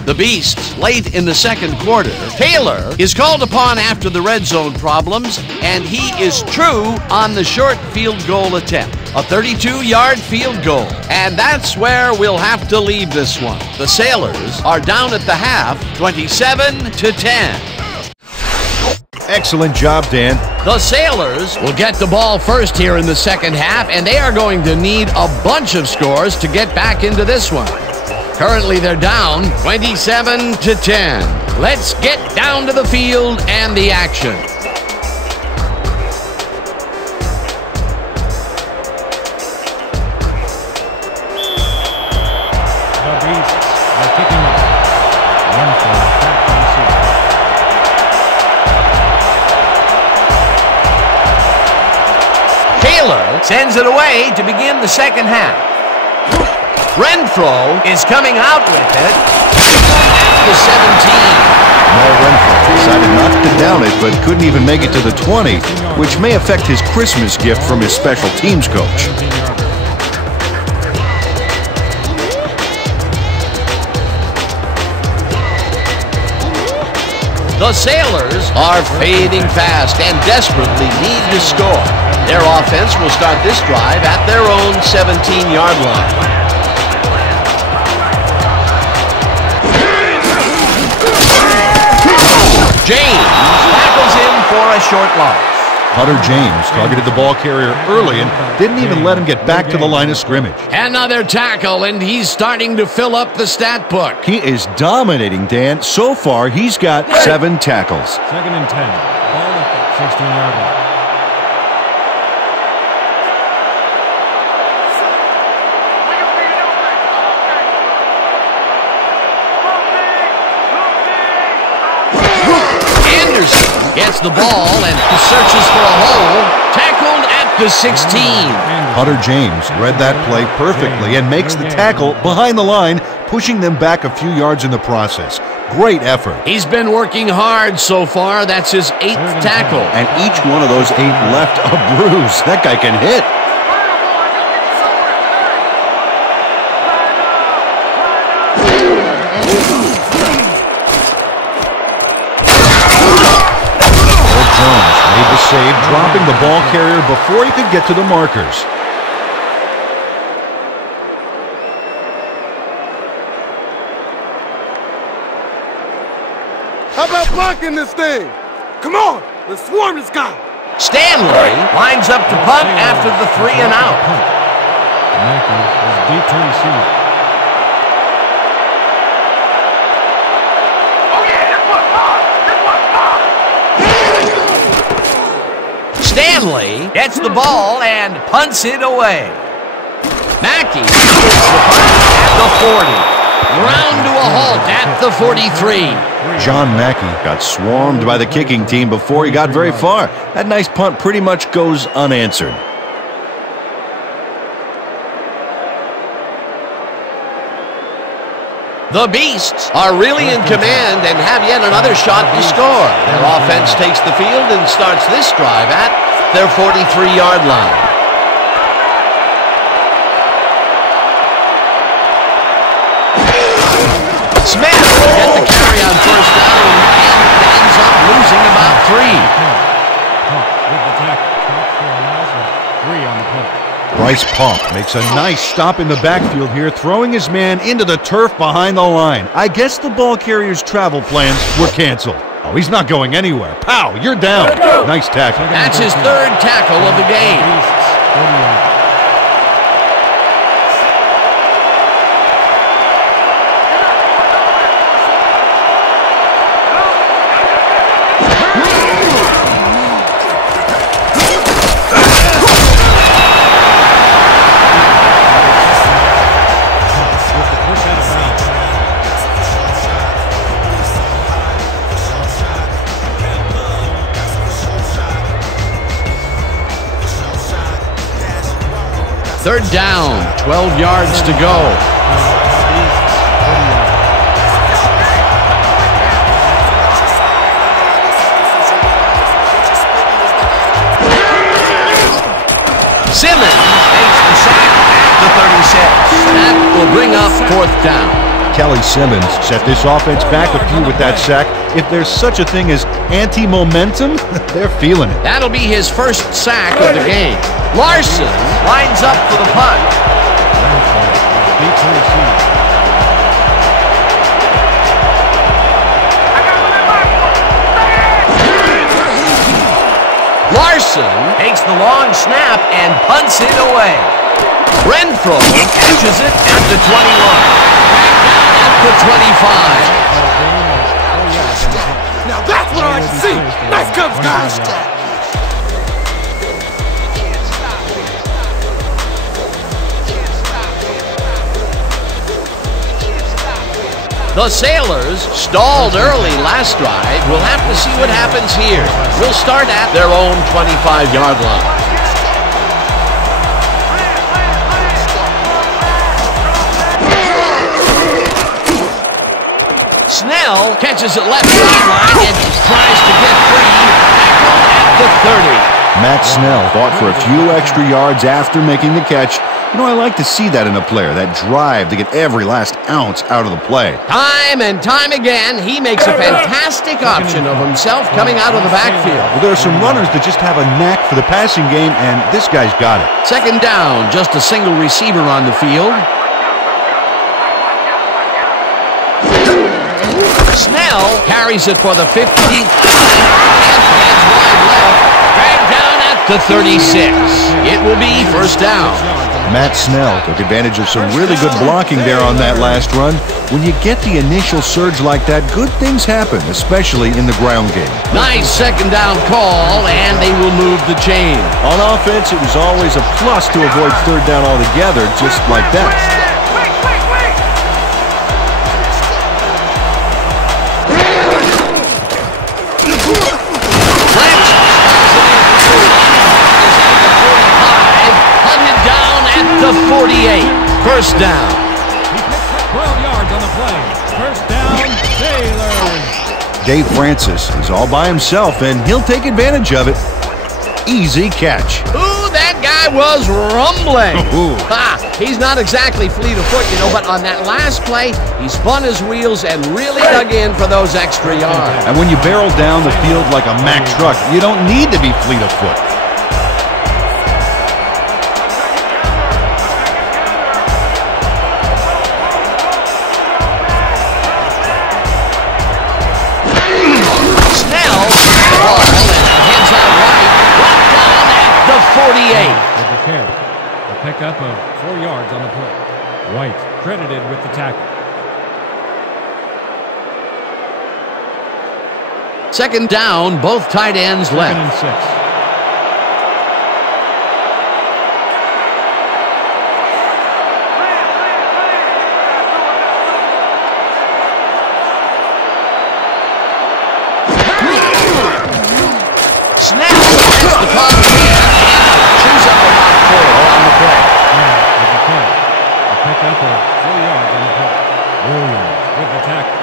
The Beasts late in the second quarter. Taylor is called upon after the red zone problems, and he is true on the short field goal attempt. A 32-yard field goal. And that's where we'll have to leave this one. The Sailors are down at the half, 27-10. Excellent job, Dan. The Sailors will get the ball first here in the second half, and they are going to need a bunch of scores to get back into this one. Currently, they're down 27-10. Let's get down to the field and the action. The Beasts are kicking off. Renfro back to receive. Taylor sends it away to begin the second half. Renfro is coming out with it at the 17. Mel Renfro decided not to down it, but couldn't even make it to the 20, which may affect his Christmas gift from his special teams coach. The Sailors are fading fast and desperately need to score. Their offense will start this drive at their own 17-yard line. James tackles him for a short loss. Hunter James targeted the ball carrier early and didn't even let him get back to the line of scrimmage. Another tackle, and he's starting to fill up the stat book. He is dominating, Dan. So far, he's got 7 tackles. 2nd and 10. Ball at the 16-yard line. Gets the ball and searches for a hole. Tackled at the 16. Hunter James read that play perfectly and makes the tackle behind the line, pushing them back a few yards in the process. Great effort. He's been working hard so far. That's his 8th tackle. And each one of those 8 left a bruise. That guy can hit. Made the save, dropping the ball carrier before he could get to the markers. How about blocking this thing? Come on, let's swarm this guy. Stanley lines up to punt after the 3 and out. Mackey is deep to receive. Stanley gets the ball and punts it away. Mackey gets the punt at the 40. Ground to a halt at the 43. John Mackey got swarmed by the kicking team before he got very far. That nice punt pretty much goes unanswered. The Beasts are really in command and have yet another shot to score. Their offense takes the field and starts this drive at their 43-yard line. Smith gets the carry on first down and ends up losing about 3. With the tackle. For a loss of 3 on the play. Bryce Paup makes a nice stop in the backfield here, throwing his man into the turf behind the line. I guess the ball carrier's travel plans were canceled. Oh, he's not going anywhere. Pow, you're down. Nice tackle. That's his 3rd tackle of the game. Third down, 12 yards to go. Simmons takes the sack at the 36. That will bring up 4th down. Kelly Simmons set this offense back a few with that sack. If there's such a thing as anti-momentum, they're feeling it. That'll be his 1st sack of the game. Larson lines up for the punt. Larson takes the long snap and punts it away. Renfro catches it at the 21. Back down at the 25. Now that's what I like to see. Nice comes, guys. The Sailors stalled early last drive. We'll have to see what happens here. We'll start at their own 25-yard line. Snell catches it left sideline and tries to get free. Tackled at the 30. Matt Snell fought for a few extra yards after making the catch. You know, I like to see that in a player, that drive to get every last ounce out of the play. Time and time again, he makes a fantastic option of himself coming out of the backfield. Well, there are some runners that just have a knack for the passing game, and this guy's got it. Second down, just a single receiver on the field. Snell carries it for the 15th time. Heads wide left. Dragged down at the 36. It will be first down. Matt Snell took advantage of some really good blocking there on that last run. When you get the initial surge like that, good things happen, especially in the ground game. Nice second down call, and they will move the chain. On offense, it was always a plus to avoid third down altogether, just like that. The 48. First down. 12 yards on the play. First down, Taylor. Dave Francis is all by himself, and he'll take advantage of it. Easy catch. Ooh, that guy was rumbling. He's not exactly fleet of foot, you know, but on that last play, he spun his wheels and really dug in for those extra yards. And when you barrel down the field like a Mack truck, you don't need to be fleet of foot. A pickup of 4 yards on the play. White credited with the tackle. Second down, both tight ends left. 2nd and 6. Snap against the call. Choose up about 4 on the play. A pickup of 4 yards on the play. Williams with the tackle.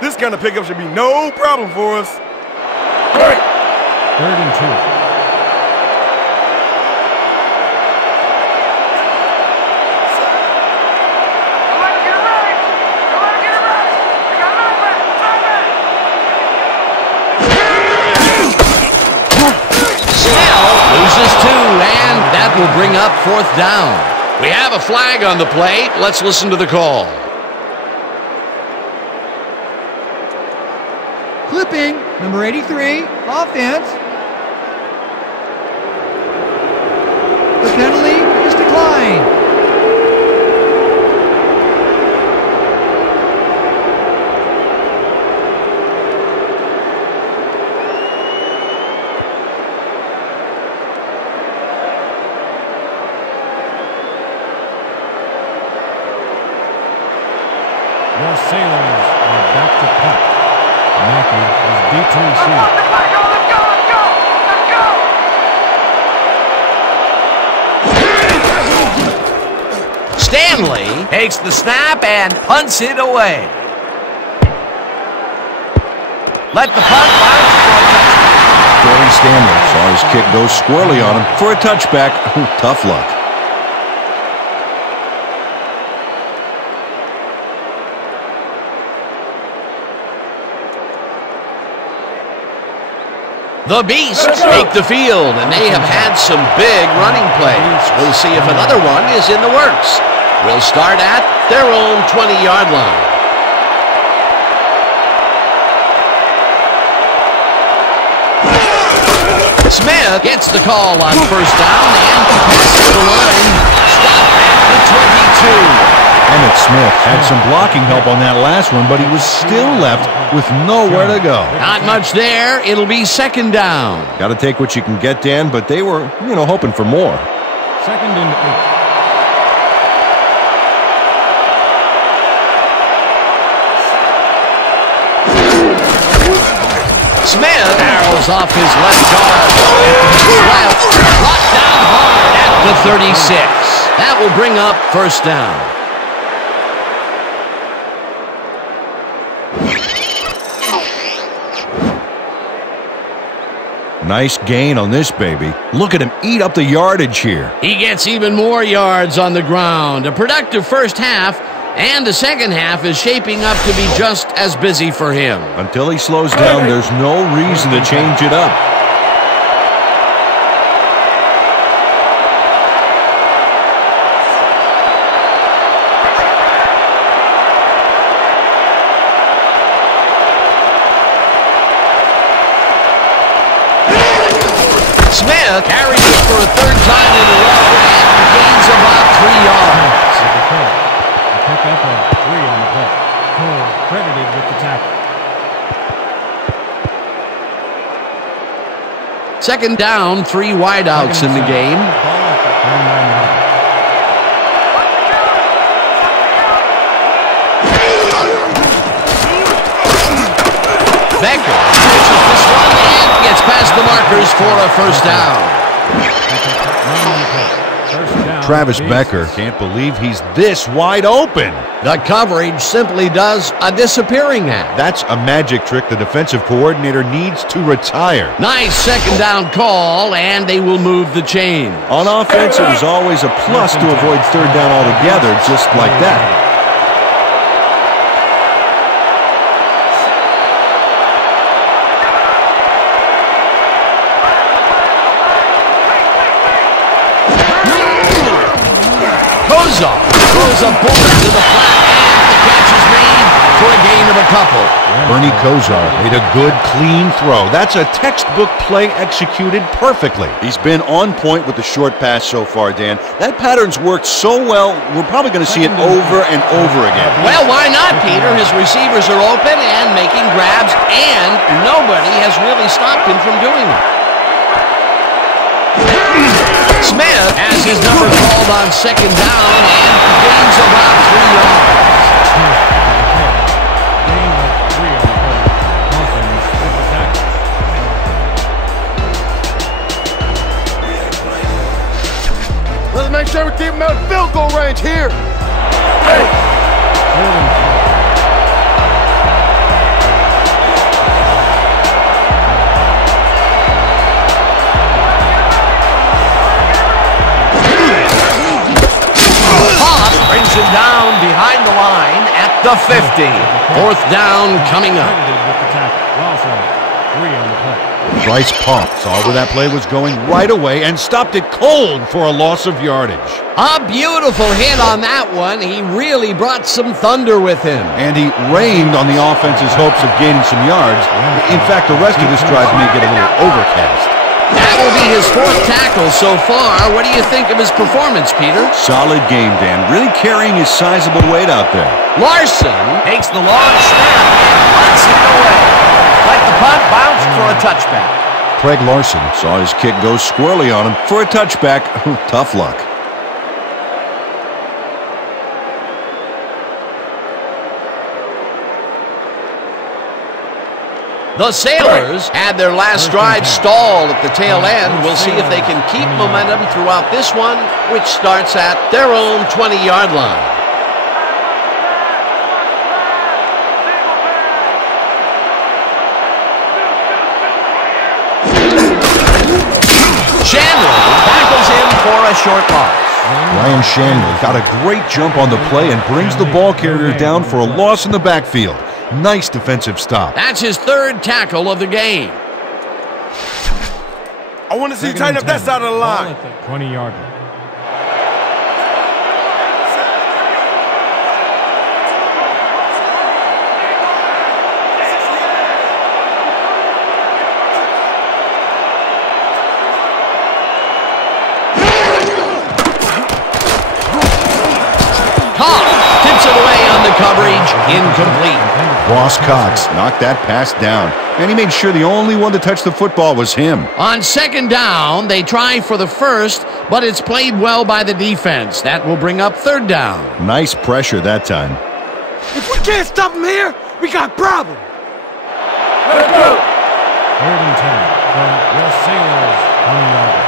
This kind of pickup should be no problem for us. 3rd and 2. And that will bring up 4th down. We have a flag on the play. Let's listen to the call. Clipping, number 83, offense. The penalty is declined. Your Sailors are back to punt. Mackey is deep to receive. Stanley takes the snap and punts it away. Let the punt bounce for a touchback. Jordan Stanley saw his kick go squirrely on him for a touchback. Tough luck. The Beasts take the field, and they have had some big running plays. We'll see if another one is in the works. We'll start at their own 20-yard line. Smith gets the call on first down and passes the line. Stop at the 22. Emmitt Smith had some blocking help on that last one, but he was still left with nowhere to go. Not much there. It'll be second down. Got to take what you can get, Dan, but they were, hoping for more. 2nd and 8. Smith barrels off his left guard. Left, brought down hard at the 36. That will bring up first down. Nice gain on this baby. Look at him eat up the yardage here. He gets even more yards on the ground. A productive first half, and the second half is shaping up to be just as busy for him. Until he slows down, there's no reason to change it up. Smith carries it for a third time in a row and gains about 3 yards. A pickup of 3 on the play. Cole credited with the tackle. Second down, 3 wideouts in the game. Ball at the 39 yard. Becker pitches this one and gets past the markers for a first down. Travis Becker can't believe he's this wide open. The coverage simply does a disappearing act. That's a magic trick the defensive coordinator needs to retire. Nice second down call, and they will move the chain. On offense, it was always a plus to avoid third down altogether, just like that. Throws a bullet to the flat, and the catch is made for a gain of a couple. Bernie Kosar made a good, clean throw. That's a textbook play executed perfectly. He's been on point with the short pass so far, Dan. That pattern's worked so well, we're probably going to see it over and over again. Well, why not, Peter? His receivers are open and making grabs, and nobody has really stopped him from doing it. Smith has his number called on second down and gains about 3 yards. Gain of 3 on the play. Offense with the tackle. Let's make sure we keep him out of field goal range here. Brings him down behind the line at the 50. Fourth down coming up. With the tackle. Loss of 3 on the play. Bryce Pomp saw where that play was going right away and stopped it cold for a loss of yardage. A beautiful hit on that one. He really brought some thunder with him. And he rained on the offense's hopes of gaining some yards. In fact, the rest of this drive may get a little overcast. That will be his 4th tackle so far. What do you think of his performance, Peter? Solid game, Dan. Really carrying his sizable weight out there. Larson takes the long snap and punts it away. Like the punt bounced for a touchback. Craig Larson saw his kick go squirrely on him for a touchback. Tough luck. The Sailors had their last drive stalled at the tail end. We'll see if they can keep momentum throughout this one, which starts at their own 20-yard line. Shanley tackles him for a short loss. Ryan Shanley got a great jump on the play and brings the ball carrier down for a loss in the backfield. Nice defensive stop. That's his 3rd tackle of the game. I want to see you tighten up that side of the line. 20-yard line. Tips it away on the coverage. Incomplete. Ross Cox knocked that pass down, and he made sure the only one to touch the football was him. On second down, they try for the first, but it's played well by the defense. That will bring up 3rd down. Nice pressure that time. If we can't stop him here, we got a problem. Let's go. 3rd and 10 from your Sailors 20-yard line.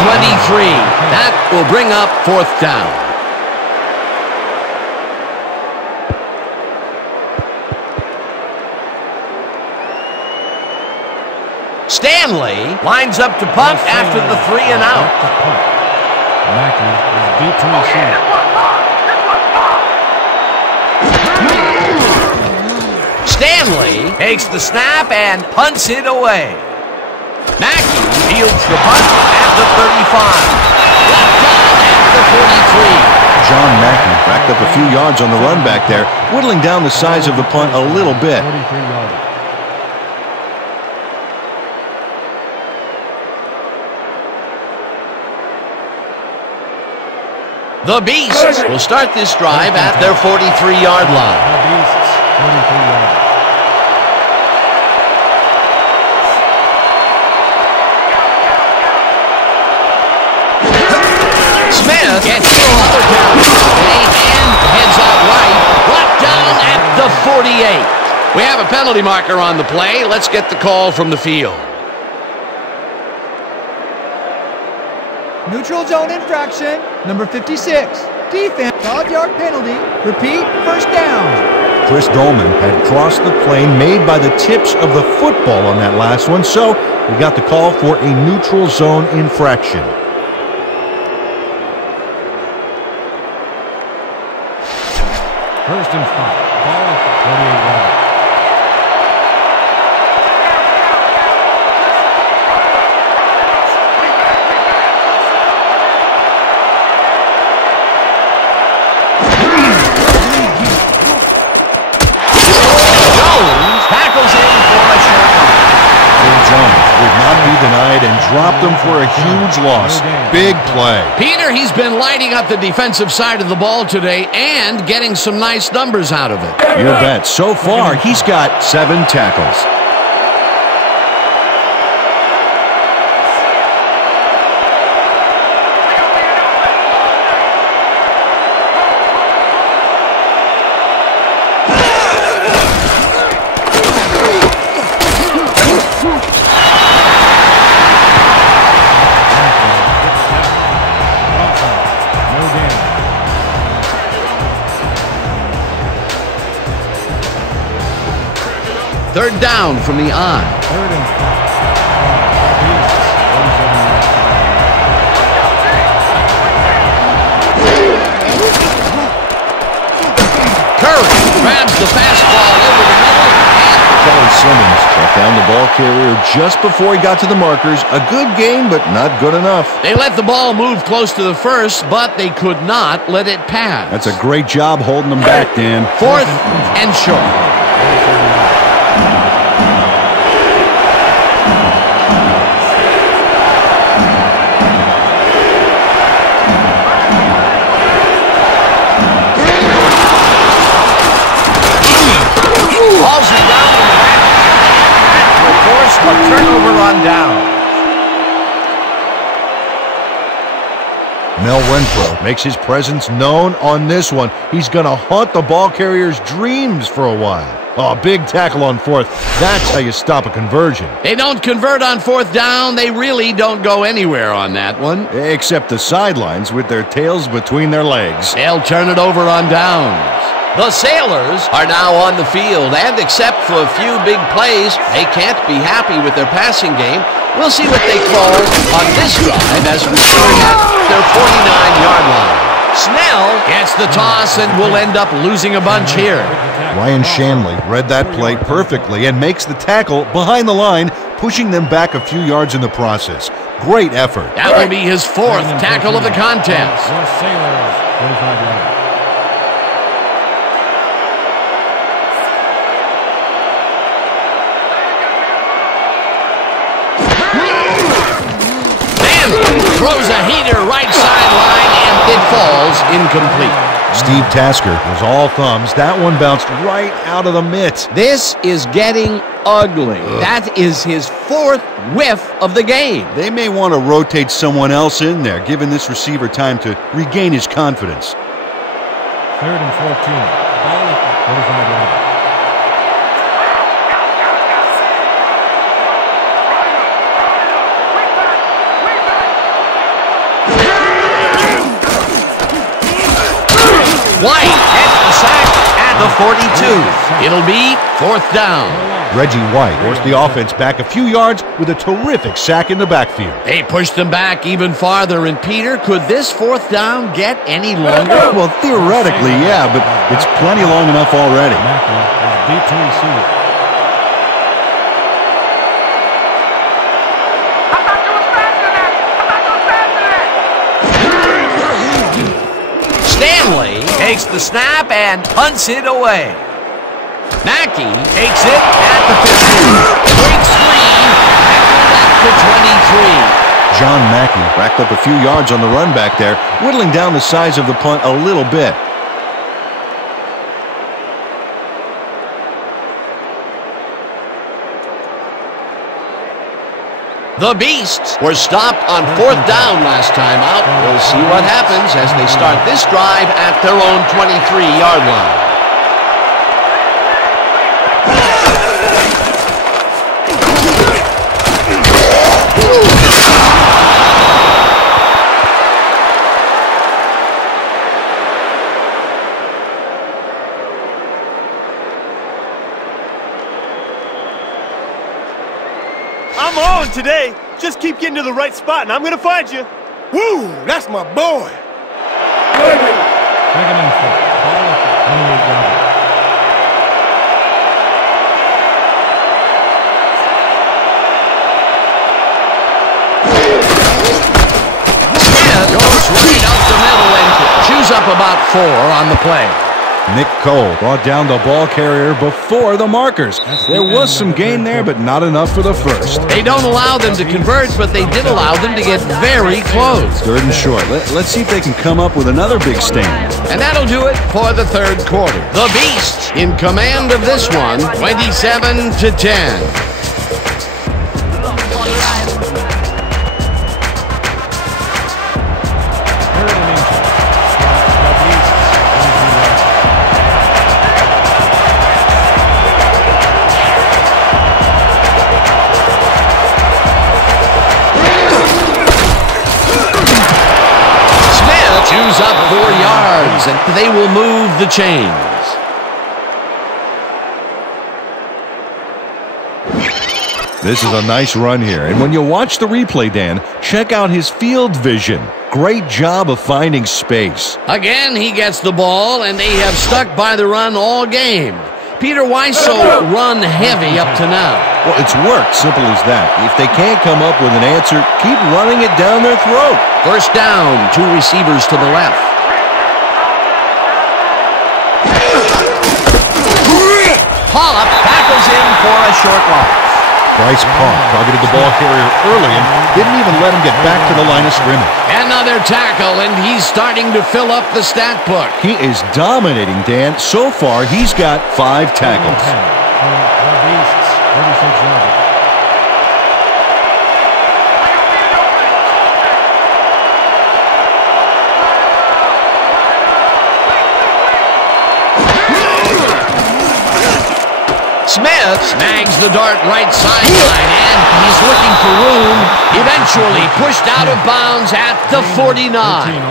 23. That will bring up 4th down. Stanley lines up to punt after the 3 and out. Mackey is deep to receive. Stanley takes the snap and punts it away. Mackey fields the punt at the 35. Left down at the 43. John Mackey racked up a few yards on the run back there, whittling down the size of the punt a little bit. 43 yards. The Beasts will start this drive at their 43-yard line. The Beasts, 43 yards. Smith gets another carry and heads out right, brought down at the 48. We have a penalty marker on the play. Let's get the call from the field. Neutral zone infraction, number 56. Defense, 5-yard penalty. Repeat, 1st down. Chris Dolman had crossed the plane made by the tips of the football on that last one, so we got the call for a neutral zone infraction. First and 5. Ball at the 48-yard. Denied and dropped them for a huge loss. Big play. Peter, he's been lighting up the defensive side of the ball today and getting some nice numbers out of it. You bet. So far, he's got 7 tackles. Third down from the eye. 3rd and 5. Beasts, 47 yards. Curry grabs the fastball over the middle. Kelly Simmons brought down the ball carrier just before he got to the markers. A good game, but not good enough. They let the ball move close to the first, but they could not let it pass. That's a great job holding them back, Dan. 4th and short. Balls it down in the back. Will force a turnover on down. Mel Renfro makes his presence known on this one. He's going to haunt the ball carrier's dreams for a while. Oh, big tackle on 4th. That's how you stop a conversion. They don't convert on 4th down. They really don't go anywhere on that one. Except the sidelines with their tails between their legs. They'll turn it over on downs. The Sailors are now on the field, and except for a few big plays, they can't be happy with their passing game. We'll see what they call on this drive as we start at their 49-yard line. Snell gets the toss and will end up losing a bunch here. Ryan Shanley read that play perfectly and makes the tackle behind the line, pushing them back a few yards in the process. Great effort. That will be his 4th tackle of the contest. The Sailors, 45 yards. Throws a heater right sideline, and it falls incomplete. Steve Tasker was all thumbs. That one bounced right out of the mitt. This is getting ugly. That is his 4th whiff of the game. They may want to rotate someone else in there, giving this receiver time to regain his confidence. 3rd and 14. Ball at the 45-yard line. White gets the sack at the 42. It'll be 4th down. Reggie White forced the offense back a few yards with a terrific sack in the backfield. They pushed them back even farther, and Peter, could this 4th down get any longer? Well, theoretically, yeah, but it's plenty long enough already. Mackey is deep to receive. Stanley takes the snap and punts it away. Mackey takes it at the 15. Breaks free at the 23. John Mackey racked up a few yards on the run back there, whittling down the size of the punt a little bit. The Beasts were stopped on 4th down last time out. We'll see what happens as they start this drive at their own 23-yard line. I'm on today. Just keep getting to the right spot, and I'm going to find you. Woo, that's my boy. Second and 4. Ball at the 28-yard line. Smith goes right up the middle and chews up about 4 on the play. Nick Cole brought down the ball carrier before the markers. There was some gain there, but not enough for the first. They don't allow them to convert, but they did allow them to get very close. 3rd and short. Let's see if they can come up with another big stand. And that'll do it for the 3rd quarter. The Beasts in command of this one, 27-10. Chews up 4 yards, and they will move the chains. This is a nice run here, and when you watch the replay, Dan, check out his field vision. Great job of finding space. Again, he gets the ball, and they have stuck by the run all game. Peter, why so run heavy up to now? Well, it's worked, simple as that. If they can't come up with an answer, keep running it down their throat. 1st down, 2 receivers to the left. Pollock tackles in for a short loss. Bryce Park targeted the ball carrier early and didn't even let him get back to the line of scrimmage. Another tackle, and he's starting to fill up the stat book. He is dominating, Dan. So far, he's got 5 tackles. The Beasts, 36 yards. Smith snags the dart right sideline, and he's looking for room. Eventually pushed out of bounds at the 49.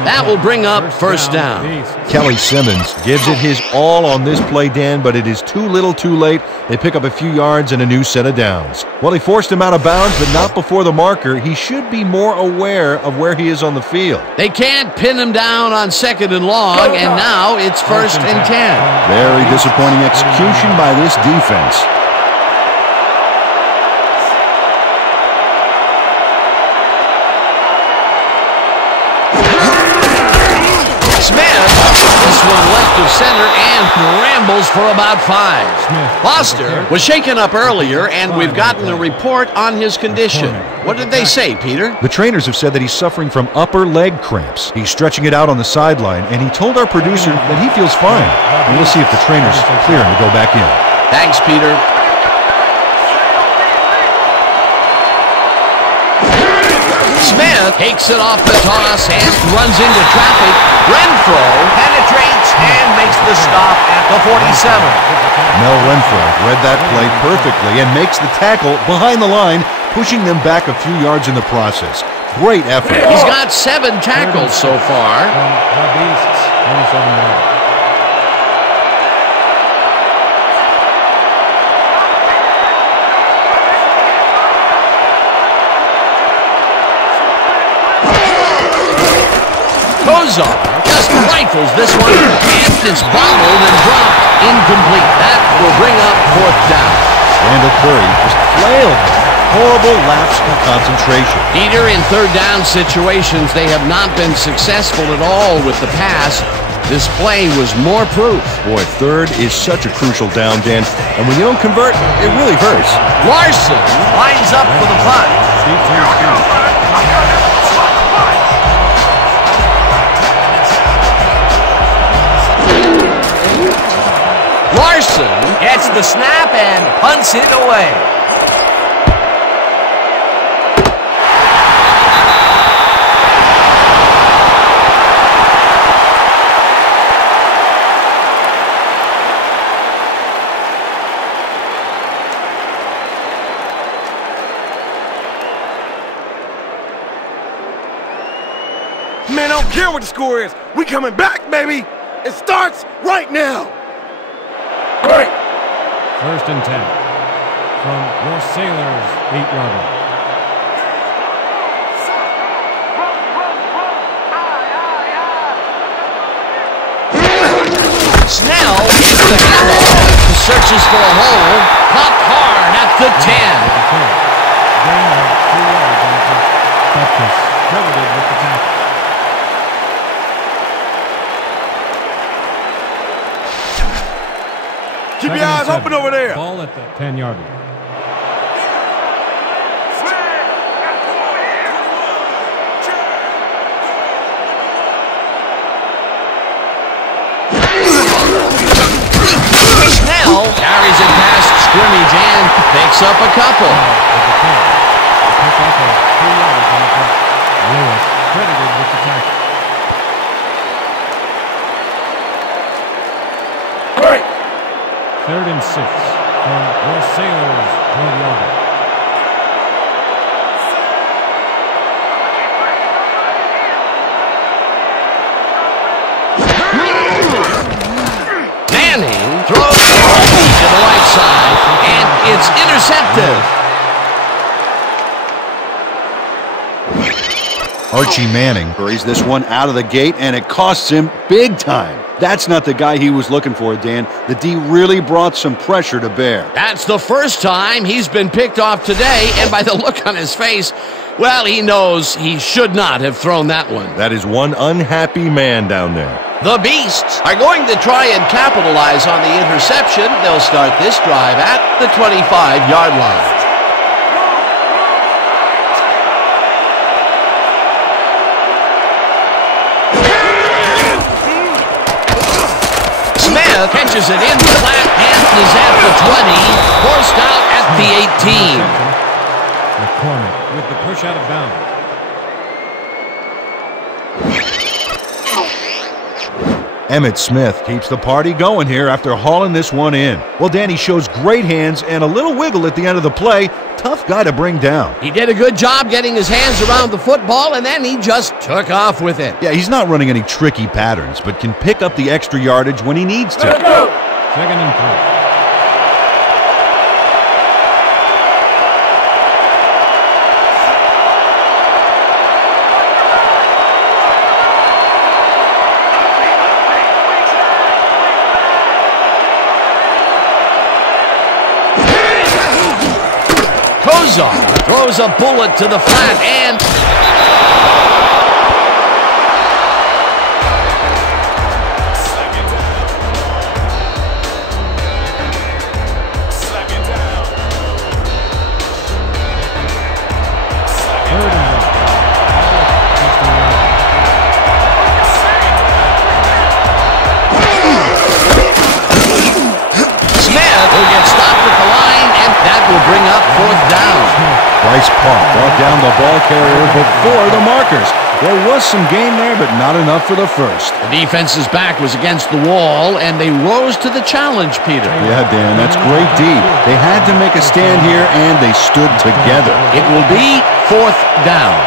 That will bring up 1st down. Kelly Simmons gives it his all on this play, Dan, but it is too little too late. They pick up a few yards and a new set of downs. Well, he forced him out of bounds, but not before the marker. He should be more aware of where he is on the field. They can't pin him down on 2nd and long, and now it's 1st and 10. Very disappointing execution by this defense. This one left of center and rambles for about 5. Foster was shaken up earlier, and we've gotten a report on his condition. What did they say, Peter? The trainers have said that he's suffering from upper leg cramps. He's stretching it out on the sideline, and he told our producer that he feels fine. And we'll see if the trainers clear him to go back in. Thanks, Peter. Smith takes it off the toss and runs into traffic. Renfro penetrates and makes the stop at the 47. Mel Renfro read that play perfectly and makes the tackle behind the line, pushing them back a few yards in the process. Great effort. He's got 7 tackles so far. The Beasts, 27 yards. Kozar just rifles this one, and it's bobbled and dropped incomplete. That will bring up 4th down. Randall Curry just flailed. Horrible lapse of concentration. Peter, in 3rd down situations, they have not been successful at all with the pass. This play was more proof. Boy, 3rd is such a crucial down, Dan, and when you don't convert, it really hurts. Larson lines up for the punt. Larson gets the snap and punts it away. Man, I don't care what the score is. We coming back, baby. It starts right now. Right. 1st and 10 from your Sailors' 8-yarder. Snell gets the handoff, searches for a hole, popped hard at the 10. Gain of 2 yards on the punt. Bupkis credited with the tackle. Keep your eyes open over there. Ball at the 10-yarder. Snell carries it past scrimmage and picks up a couple. Pick up of 2 yards on the punt. Lewis credited with the tackle. Right. 3rd and 6 from your Sailors' 12-yarder. Manning throws to the right side, and it's intercepted. Archie Manning hurries this one out of the gate, and it costs him big time. That's not the guy he was looking for, Dan. The D really brought some pressure to bear. That's the first time he's been picked off today, and by the look on his face, well, he knows he should not have thrown that one. That is one unhappy man down there. The Beasts are going to try and capitalize on the interception. They'll start this drive at the 25-yard line. Smith catches it in the flat and is at the 20, forced out at the 18. McCormick with the push out of bounds. Emmitt Smith keeps the party going here after hauling this one in. Well, Danny shows great hands and a little wiggle at the end of the play. Tough guy to bring down. He did a good job getting his hands around the football, and then he just took off with it. Yeah, he's not running any tricky patterns, but can pick up the extra yardage when he needs to. 2nd and 3. Kozar throws a bullet to the flat and Smith, who gets stopped at the line, and that will bring up 4th down. Bryce Park brought down the ball carrier before the markers. There was some gain there, but not enough for the first. The defense's back was against the wall, and they rose to the challenge, Peter. Yeah, Dan, that's great D. They had to make a stand here, and they stood together. It will be 4th down.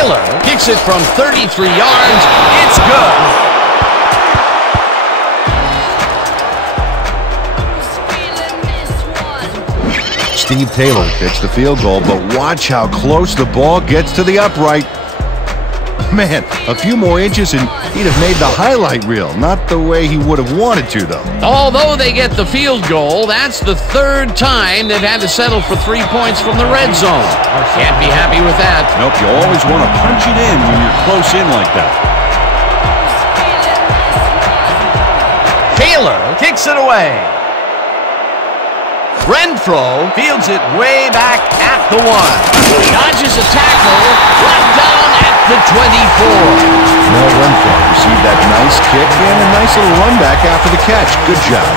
Taylor kicks it from 33 yards. It's good. Steve Taylor gets the field goal, but watch how close the ball gets to the upright. Man, a few more inches and he'd have made the highlight reel. Not the way he would have wanted to, though. Although they get the field goal, that's the third time they've had to settle for 3 points from the red zone. Can't be happy with that. Nope, you always want to punch it in when you're close in like that. Taylor kicks it away. Renfro fields it way back at the 1. Dodges a tackle, brought down at the 24. Mel Renfro received that nice kick and a nice little run back after the catch. Good job.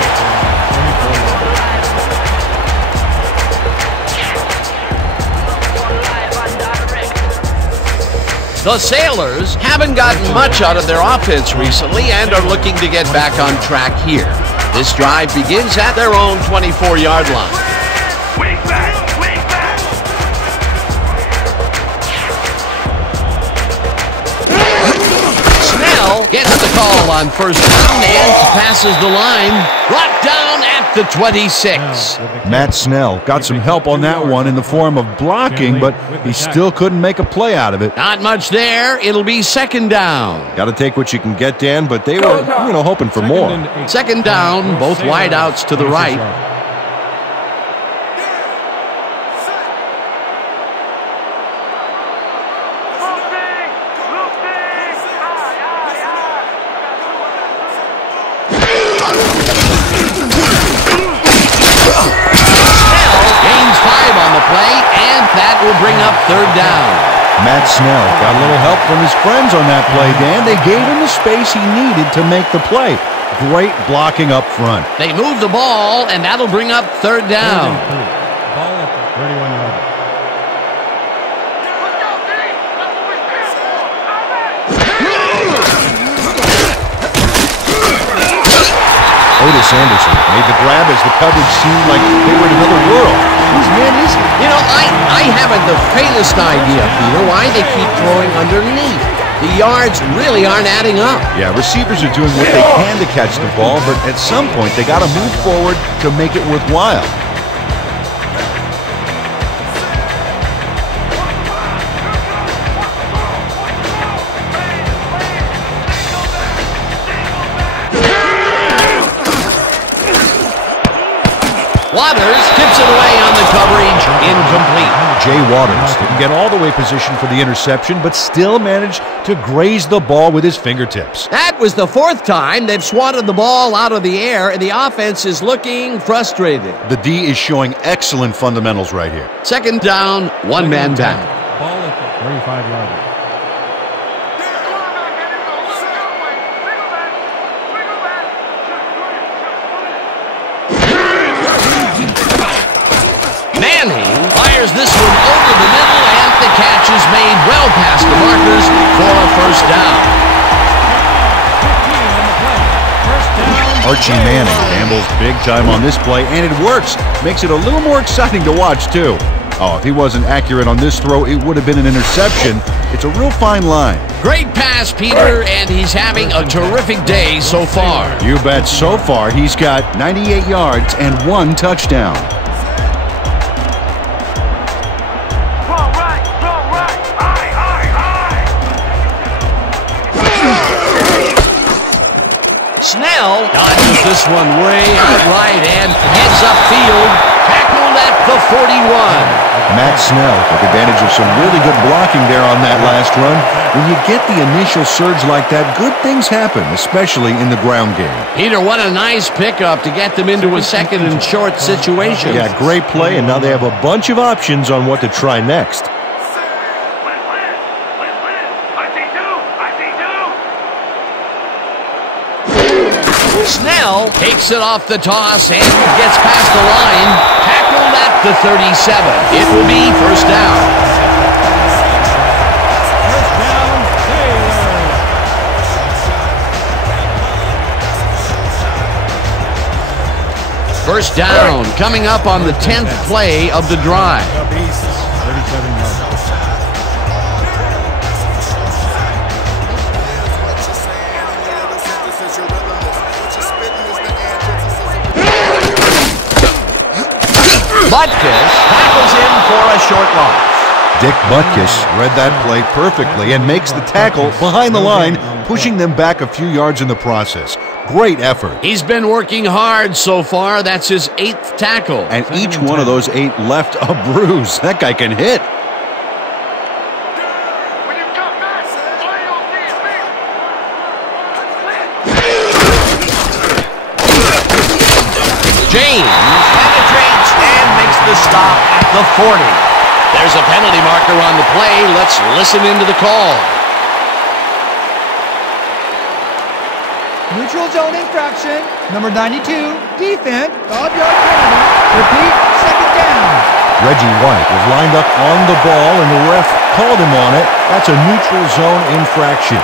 The Sailors haven't gotten much out of their offense recently and are looking to get back on track here. This drive begins at their own 24-yard line. Wing back! Wing back! Snell gets the call on first down and passes the line. Brought down at the 26. Matt Snell got some help on that one in the form of blocking, but he still couldn't make a play out of it. Not much there. It'll be second down. Got to take what you can get, Dan, but they were, hoping for more. Second down, both wideouts to the right. That will bring up third down. Matt Snell got a little help from his friends on that play, Dan. They gave him the space he needed to make the play. Great blocking up front. They move the ball, and that'll bring up third down. Ball at the 31-yard line. Otis Anderson made the grab as the coverage seemed like they were in another world. Whose man is he? You know, I haven't the faintest idea, Peter, why they keep throwing underneath. The yards really aren't adding up. Yeah, receivers are doing what they can to catch the ball, but at some point they got to move forward to make it worthwhile. Waters tips it away on the coverage, incomplete. Jay Waters didn't get all the way positioned for the interception, but still managed to graze the ball with his fingertips. That was the fourth time they've swatted the ball out of the air, and the offense is looking frustrated. The D is showing excellent fundamentals right here. Second down, one man back. Ball at the 35-yard line. Manning fires this one over the middle, and the catch is made well past the markers for a first down. Archie Manning gambles big time on this play, and it works. Makes it a little more exciting to watch, too. Oh, if he wasn't accurate on this throw, it would have been an interception. It's a real fine line. Great pass, Peter, and he's having a terrific day so far. You bet. So far, he's got 98 yards and 1 touchdown. Snell dodges this one way out right and heads upfield, tackled at the 41. Matt Snell took advantage of some really good blocking there on that last run. When you get the initial surge like that, good things happen, especially in the ground game. Peter, what a nice pickup to get them into a second and short situation. Yeah, great play, and now they have a bunch of options on what to try next. Snell takes it off the toss and gets past the line, tackled at the 37. It will be first down. First down coming up on the 10th play of the drive. 37 yards. Butkus tackles him for a short loss. Dick Butkus read that play perfectly and makes the tackle behind the line, pushing them back a few yards in the process. Great effort. He's been working hard so far. That's his 8th tackle. And each one of those 8 left a bruise. That guy can hit. James penetrates and makes the stop at the 40. There's a penalty marker on the play. Let's listen into the call. Neutral zone infraction. Number 92, defense, 5-yard penalty. Repeat, second down. Reggie White was lined up on the ball and the ref called him on it. That's a neutral zone infraction.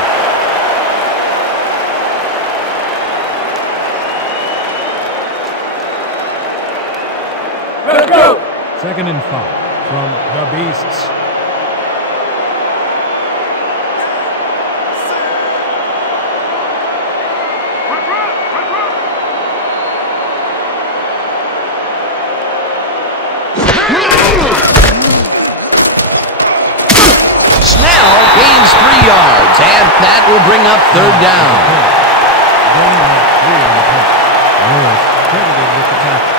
Let's go! 2nd and 5 from the Beasts. Snell gains 3 yards, and that will bring up 3rd down. Credited with the tackle.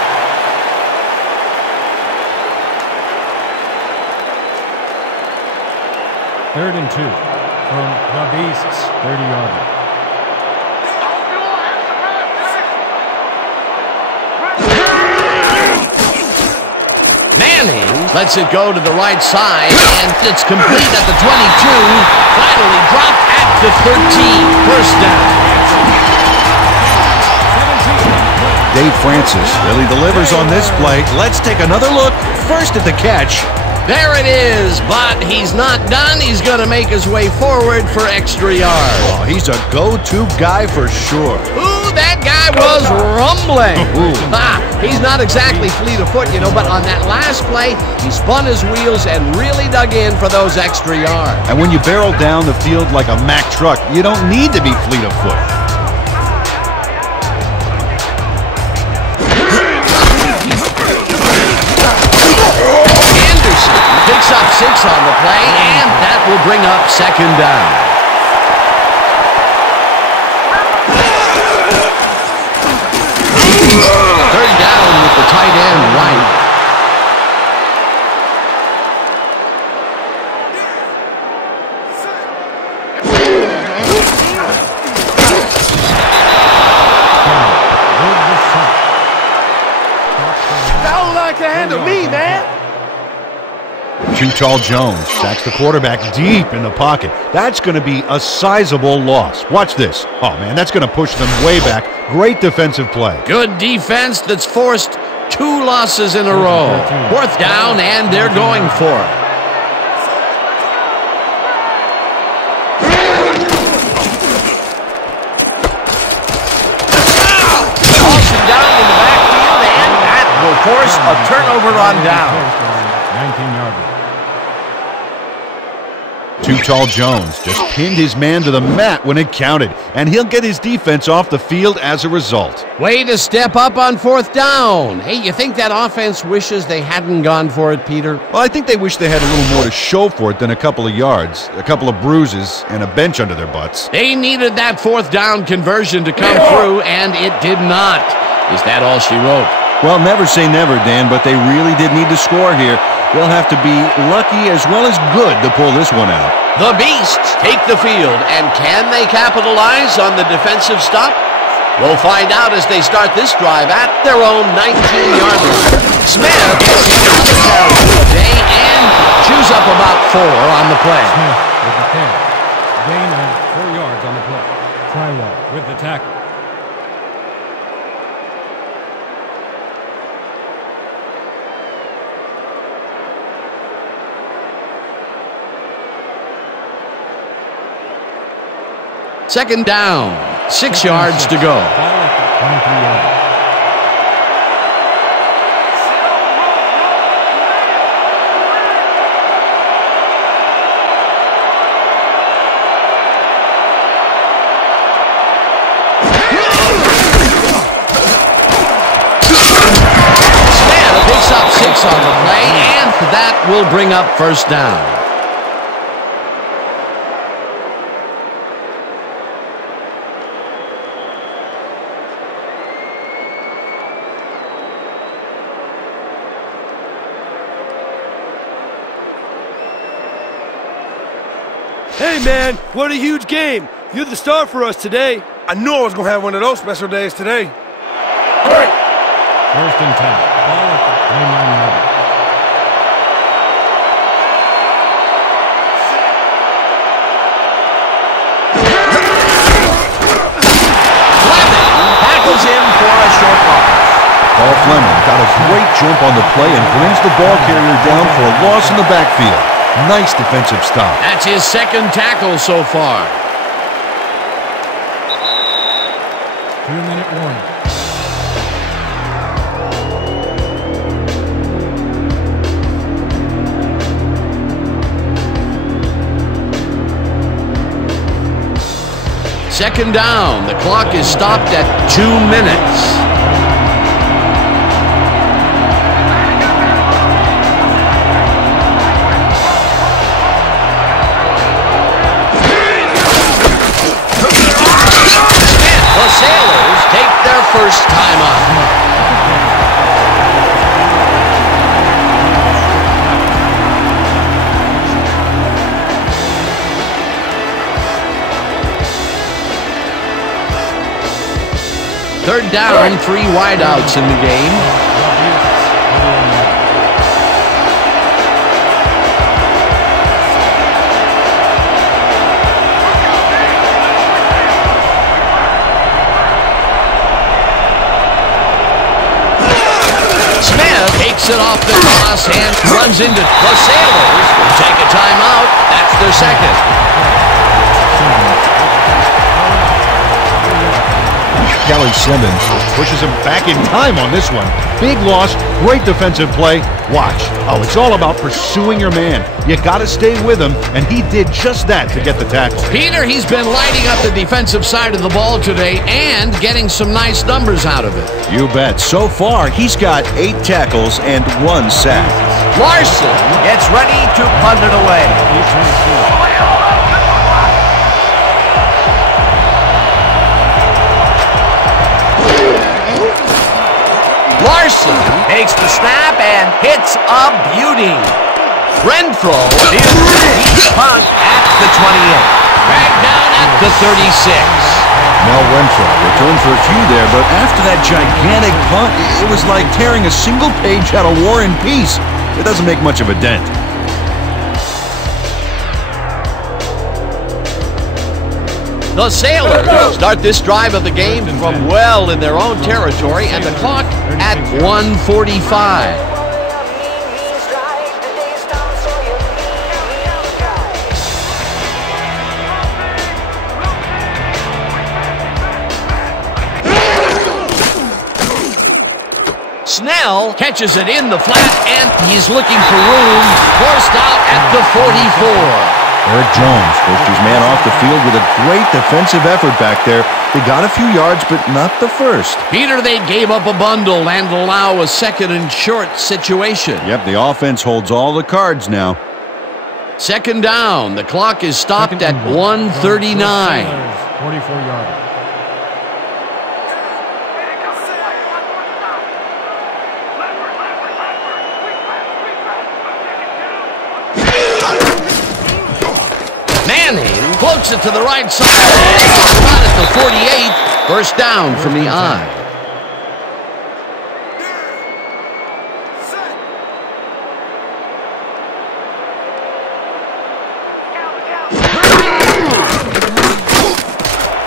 Third and 2 from the Beasts, 30-yarder. Manning lets it go to the right side, and it's complete at the 22. Finally dropped at the 13. First down. Dave Francis really delivers on this play. Let's take another look. First at the catch. There it is, but he's not done. He's going to make his way forward for extra yards. Oh, he's a go-to guy for sure. Ooh, that guy was rumbling. He's not exactly fleet of foot, but on that last play, he spun his wheels and really dug in for those extra yards. And when you barrel down the field like a Mack truck, you don't need to be fleet of foot. Picks up 6 on the play, and that will bring up 2nd down. Third down with the tight end, White. That don't like to handle me, man. Too Tall Jones sacks the quarterback deep in the pocket. That's going to be a sizable loss. Watch this. Oh, man, that's going to push them way back. Great defensive play. Good defense that's forced 2 losses in a row. 4th down, and they're going for it. Tossing down in the backfield, and that will force a turnover on down. 19-yarder. Too Tall Jones just pinned his man to the mat when it counted, and he'll get his defense off the field as a result. Way to step up on 4th down. Hey, you think that offense wishes they hadn't gone for it, Peter? Well, I think they wish they had a little more to show for it than a couple of yards, a couple of bruises, and a bench under their butts. They needed that 4th down conversion to come through, and it did not. Is that all she wrote? Well, never say never, Dan, but they really did need to score here. They'll have to be lucky as well as good to pull this one out. The Beasts take the field, and can they capitalize on the defensive stop? We'll find out as they start this drive at their own 19-yard line. Smith gets another carry today and chews up about 4 on the play. Smith with the carry. Gain of 4 yards on the play. Trywell with the tackle. Second down, 6 yards to go. 23-yarder. That will bring up first down. Hey, man, what a huge game. You're the star for us today. I knew I was going to have one of those special days today. Great. First and 10. Ball at the 29-yard. Fleming tackles him for a short loss. Paul Fleming got a great jump on the play and brings the ball carrier down for a loss in the backfield. Nice defensive stop. That's his second tackle so far. 2-minute warning. Second down. The clock is stopped at 2 minutes. The Sailors take their first time out. Third down, 3 wideouts in the game. Smith takes it off the cross and runs into the Sailors. Take a timeout. That's their second. Kelly Simmons pushes him back in time on this one. Big loss, great defensive play. Watch. Oh, it's all about pursuing your man. You got to stay with him, and he did just that to get the tackle. Peter, he's been lighting up the defensive side of the ball today and getting some nice numbers out of it. You bet. So far, he's got 8 tackles and 1 sack. Larson gets ready to punt it away. Larson takes the snap and hits a beauty. Renfro is the punt at the 28. Back down at the 36. Mel Renfro returned for a few there, but after that gigantic punt, it was like tearing a single page out of War and Peace. It doesn't make much of a dent. The Sailors start this drive of the game from well in their own territory, and the clock at 1:45. Snell catches it in the flat, and he's looking for room. Forced out at the 44. Eric Jones pushed his man off the field with a great defensive effort back there. They got a few yards, but not the first. Peter, they gave up a bundle and allow a second and short situation. Yep, the offense holds all the cards now. Second down. The clock is stopped at 1:39. 44-yarder. Manning floats it to the right side. About at the 48. First down from the I.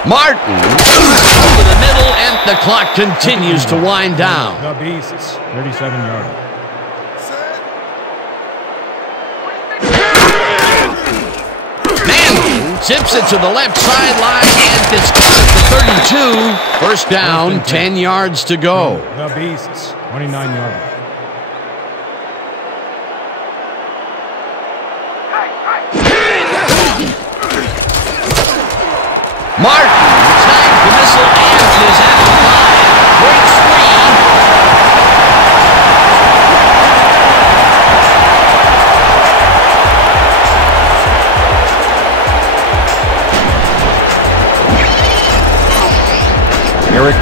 Martin over the middle, and the clock continues to wind down. The Beasts, 37-yarder. Zips it to the left sideline, and it's caught at the 32. First down, 10 yards to go. The Beasts, 29-yarder. Martin snags the missile and is at the 5. Breaks free.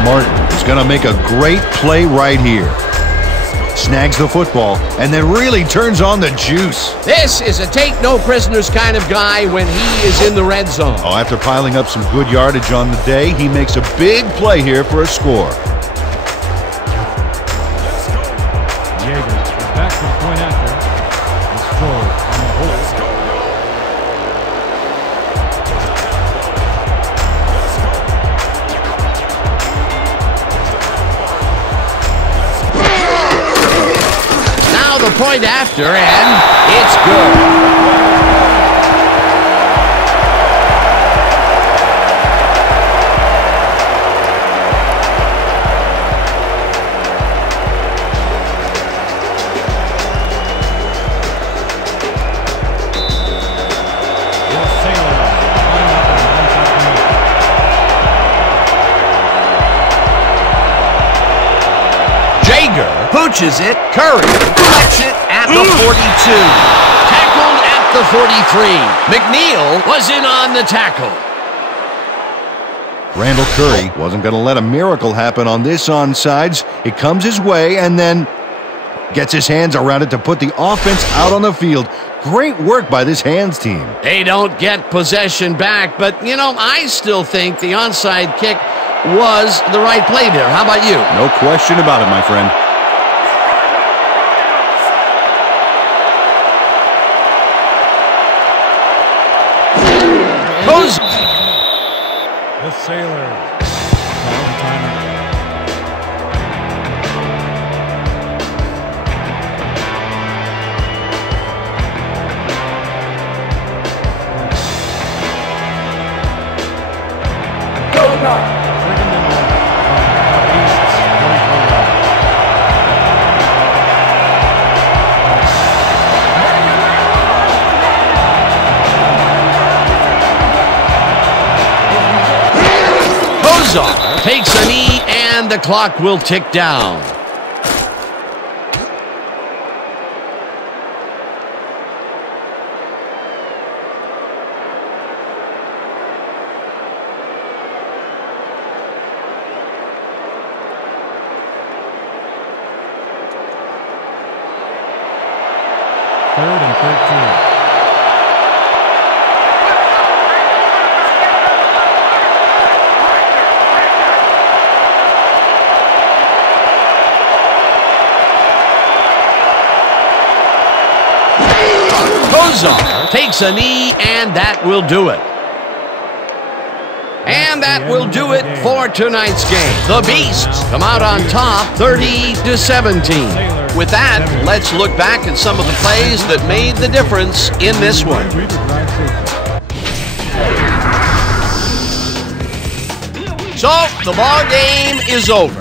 Martin is going to make a great play right here. Snags the football and then really turns on the juice. This is a take-no-prisoners kind of guy when he is in the red zone. Oh, after piling up some good yardage on the day, he makes a big play here for a score. Yeager is back to the point after. The score on the hold. Now the point after, and it's good. Pooches it. Curry collects it at the 42. Tackled at the 43. McNeil was in on the tackle. Randall Curry wasn't going to let a miracle happen on this onside. It comes his way and then gets his hands around it to put the offense out on the field. Great work by this hands team. They don't get possession back, but, you know, I still think the onside kick was the right play there. How about you? No question about it, my friend. The Sailors. Call the timeout. Go, go. Takes a knee, and the clock will tick down. Third and 13. Takes a knee, and that will do it. And that will do it for tonight's game. The Beasts come out on top 30-17. With that, let's look back at some of the plays that made the difference in this one. So, the ball game is over.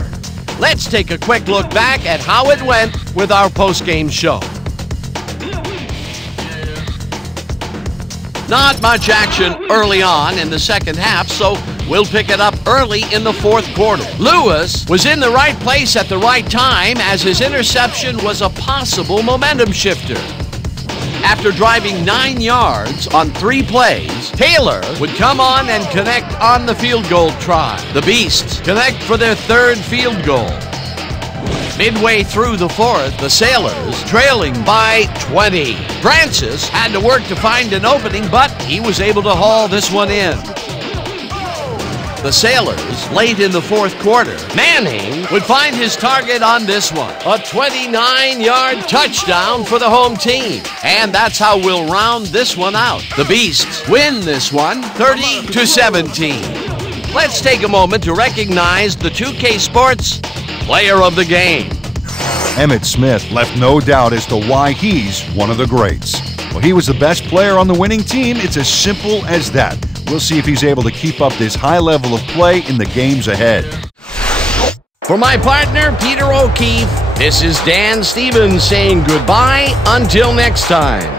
Let's take a quick look back at how it went with our post-game show. Not much action early on in the second half, so we'll pick it up early in the fourth quarter. Lewis was in the right place at the right time as his interception was a possible momentum shifter. After driving 9 yards on 3 plays, Taylor would come on and connect on the field goal try. The Beasts connect for their 3rd field goal. Midway through the 4th, the Sailors trailing by 20. Francis had to work to find an opening, but he was able to haul this one in. The Sailors, late in the 4th quarter, Manning would find his target on this one. A 29-yard touchdown for the home team. And that's how we'll round this one out. The Beasts win this one 30-17. Let's take a moment to recognize the 2K Sports Player of the Game. Emmitt Smith left no doubt as to why he's one of the greats. Well, he was the best player on the winning team. It's as simple as that. We'll see if he's able to keep up this high level of play in the games ahead. For my partner, Peter O'Keefe, this is Dan Stevens saying goodbye until next time.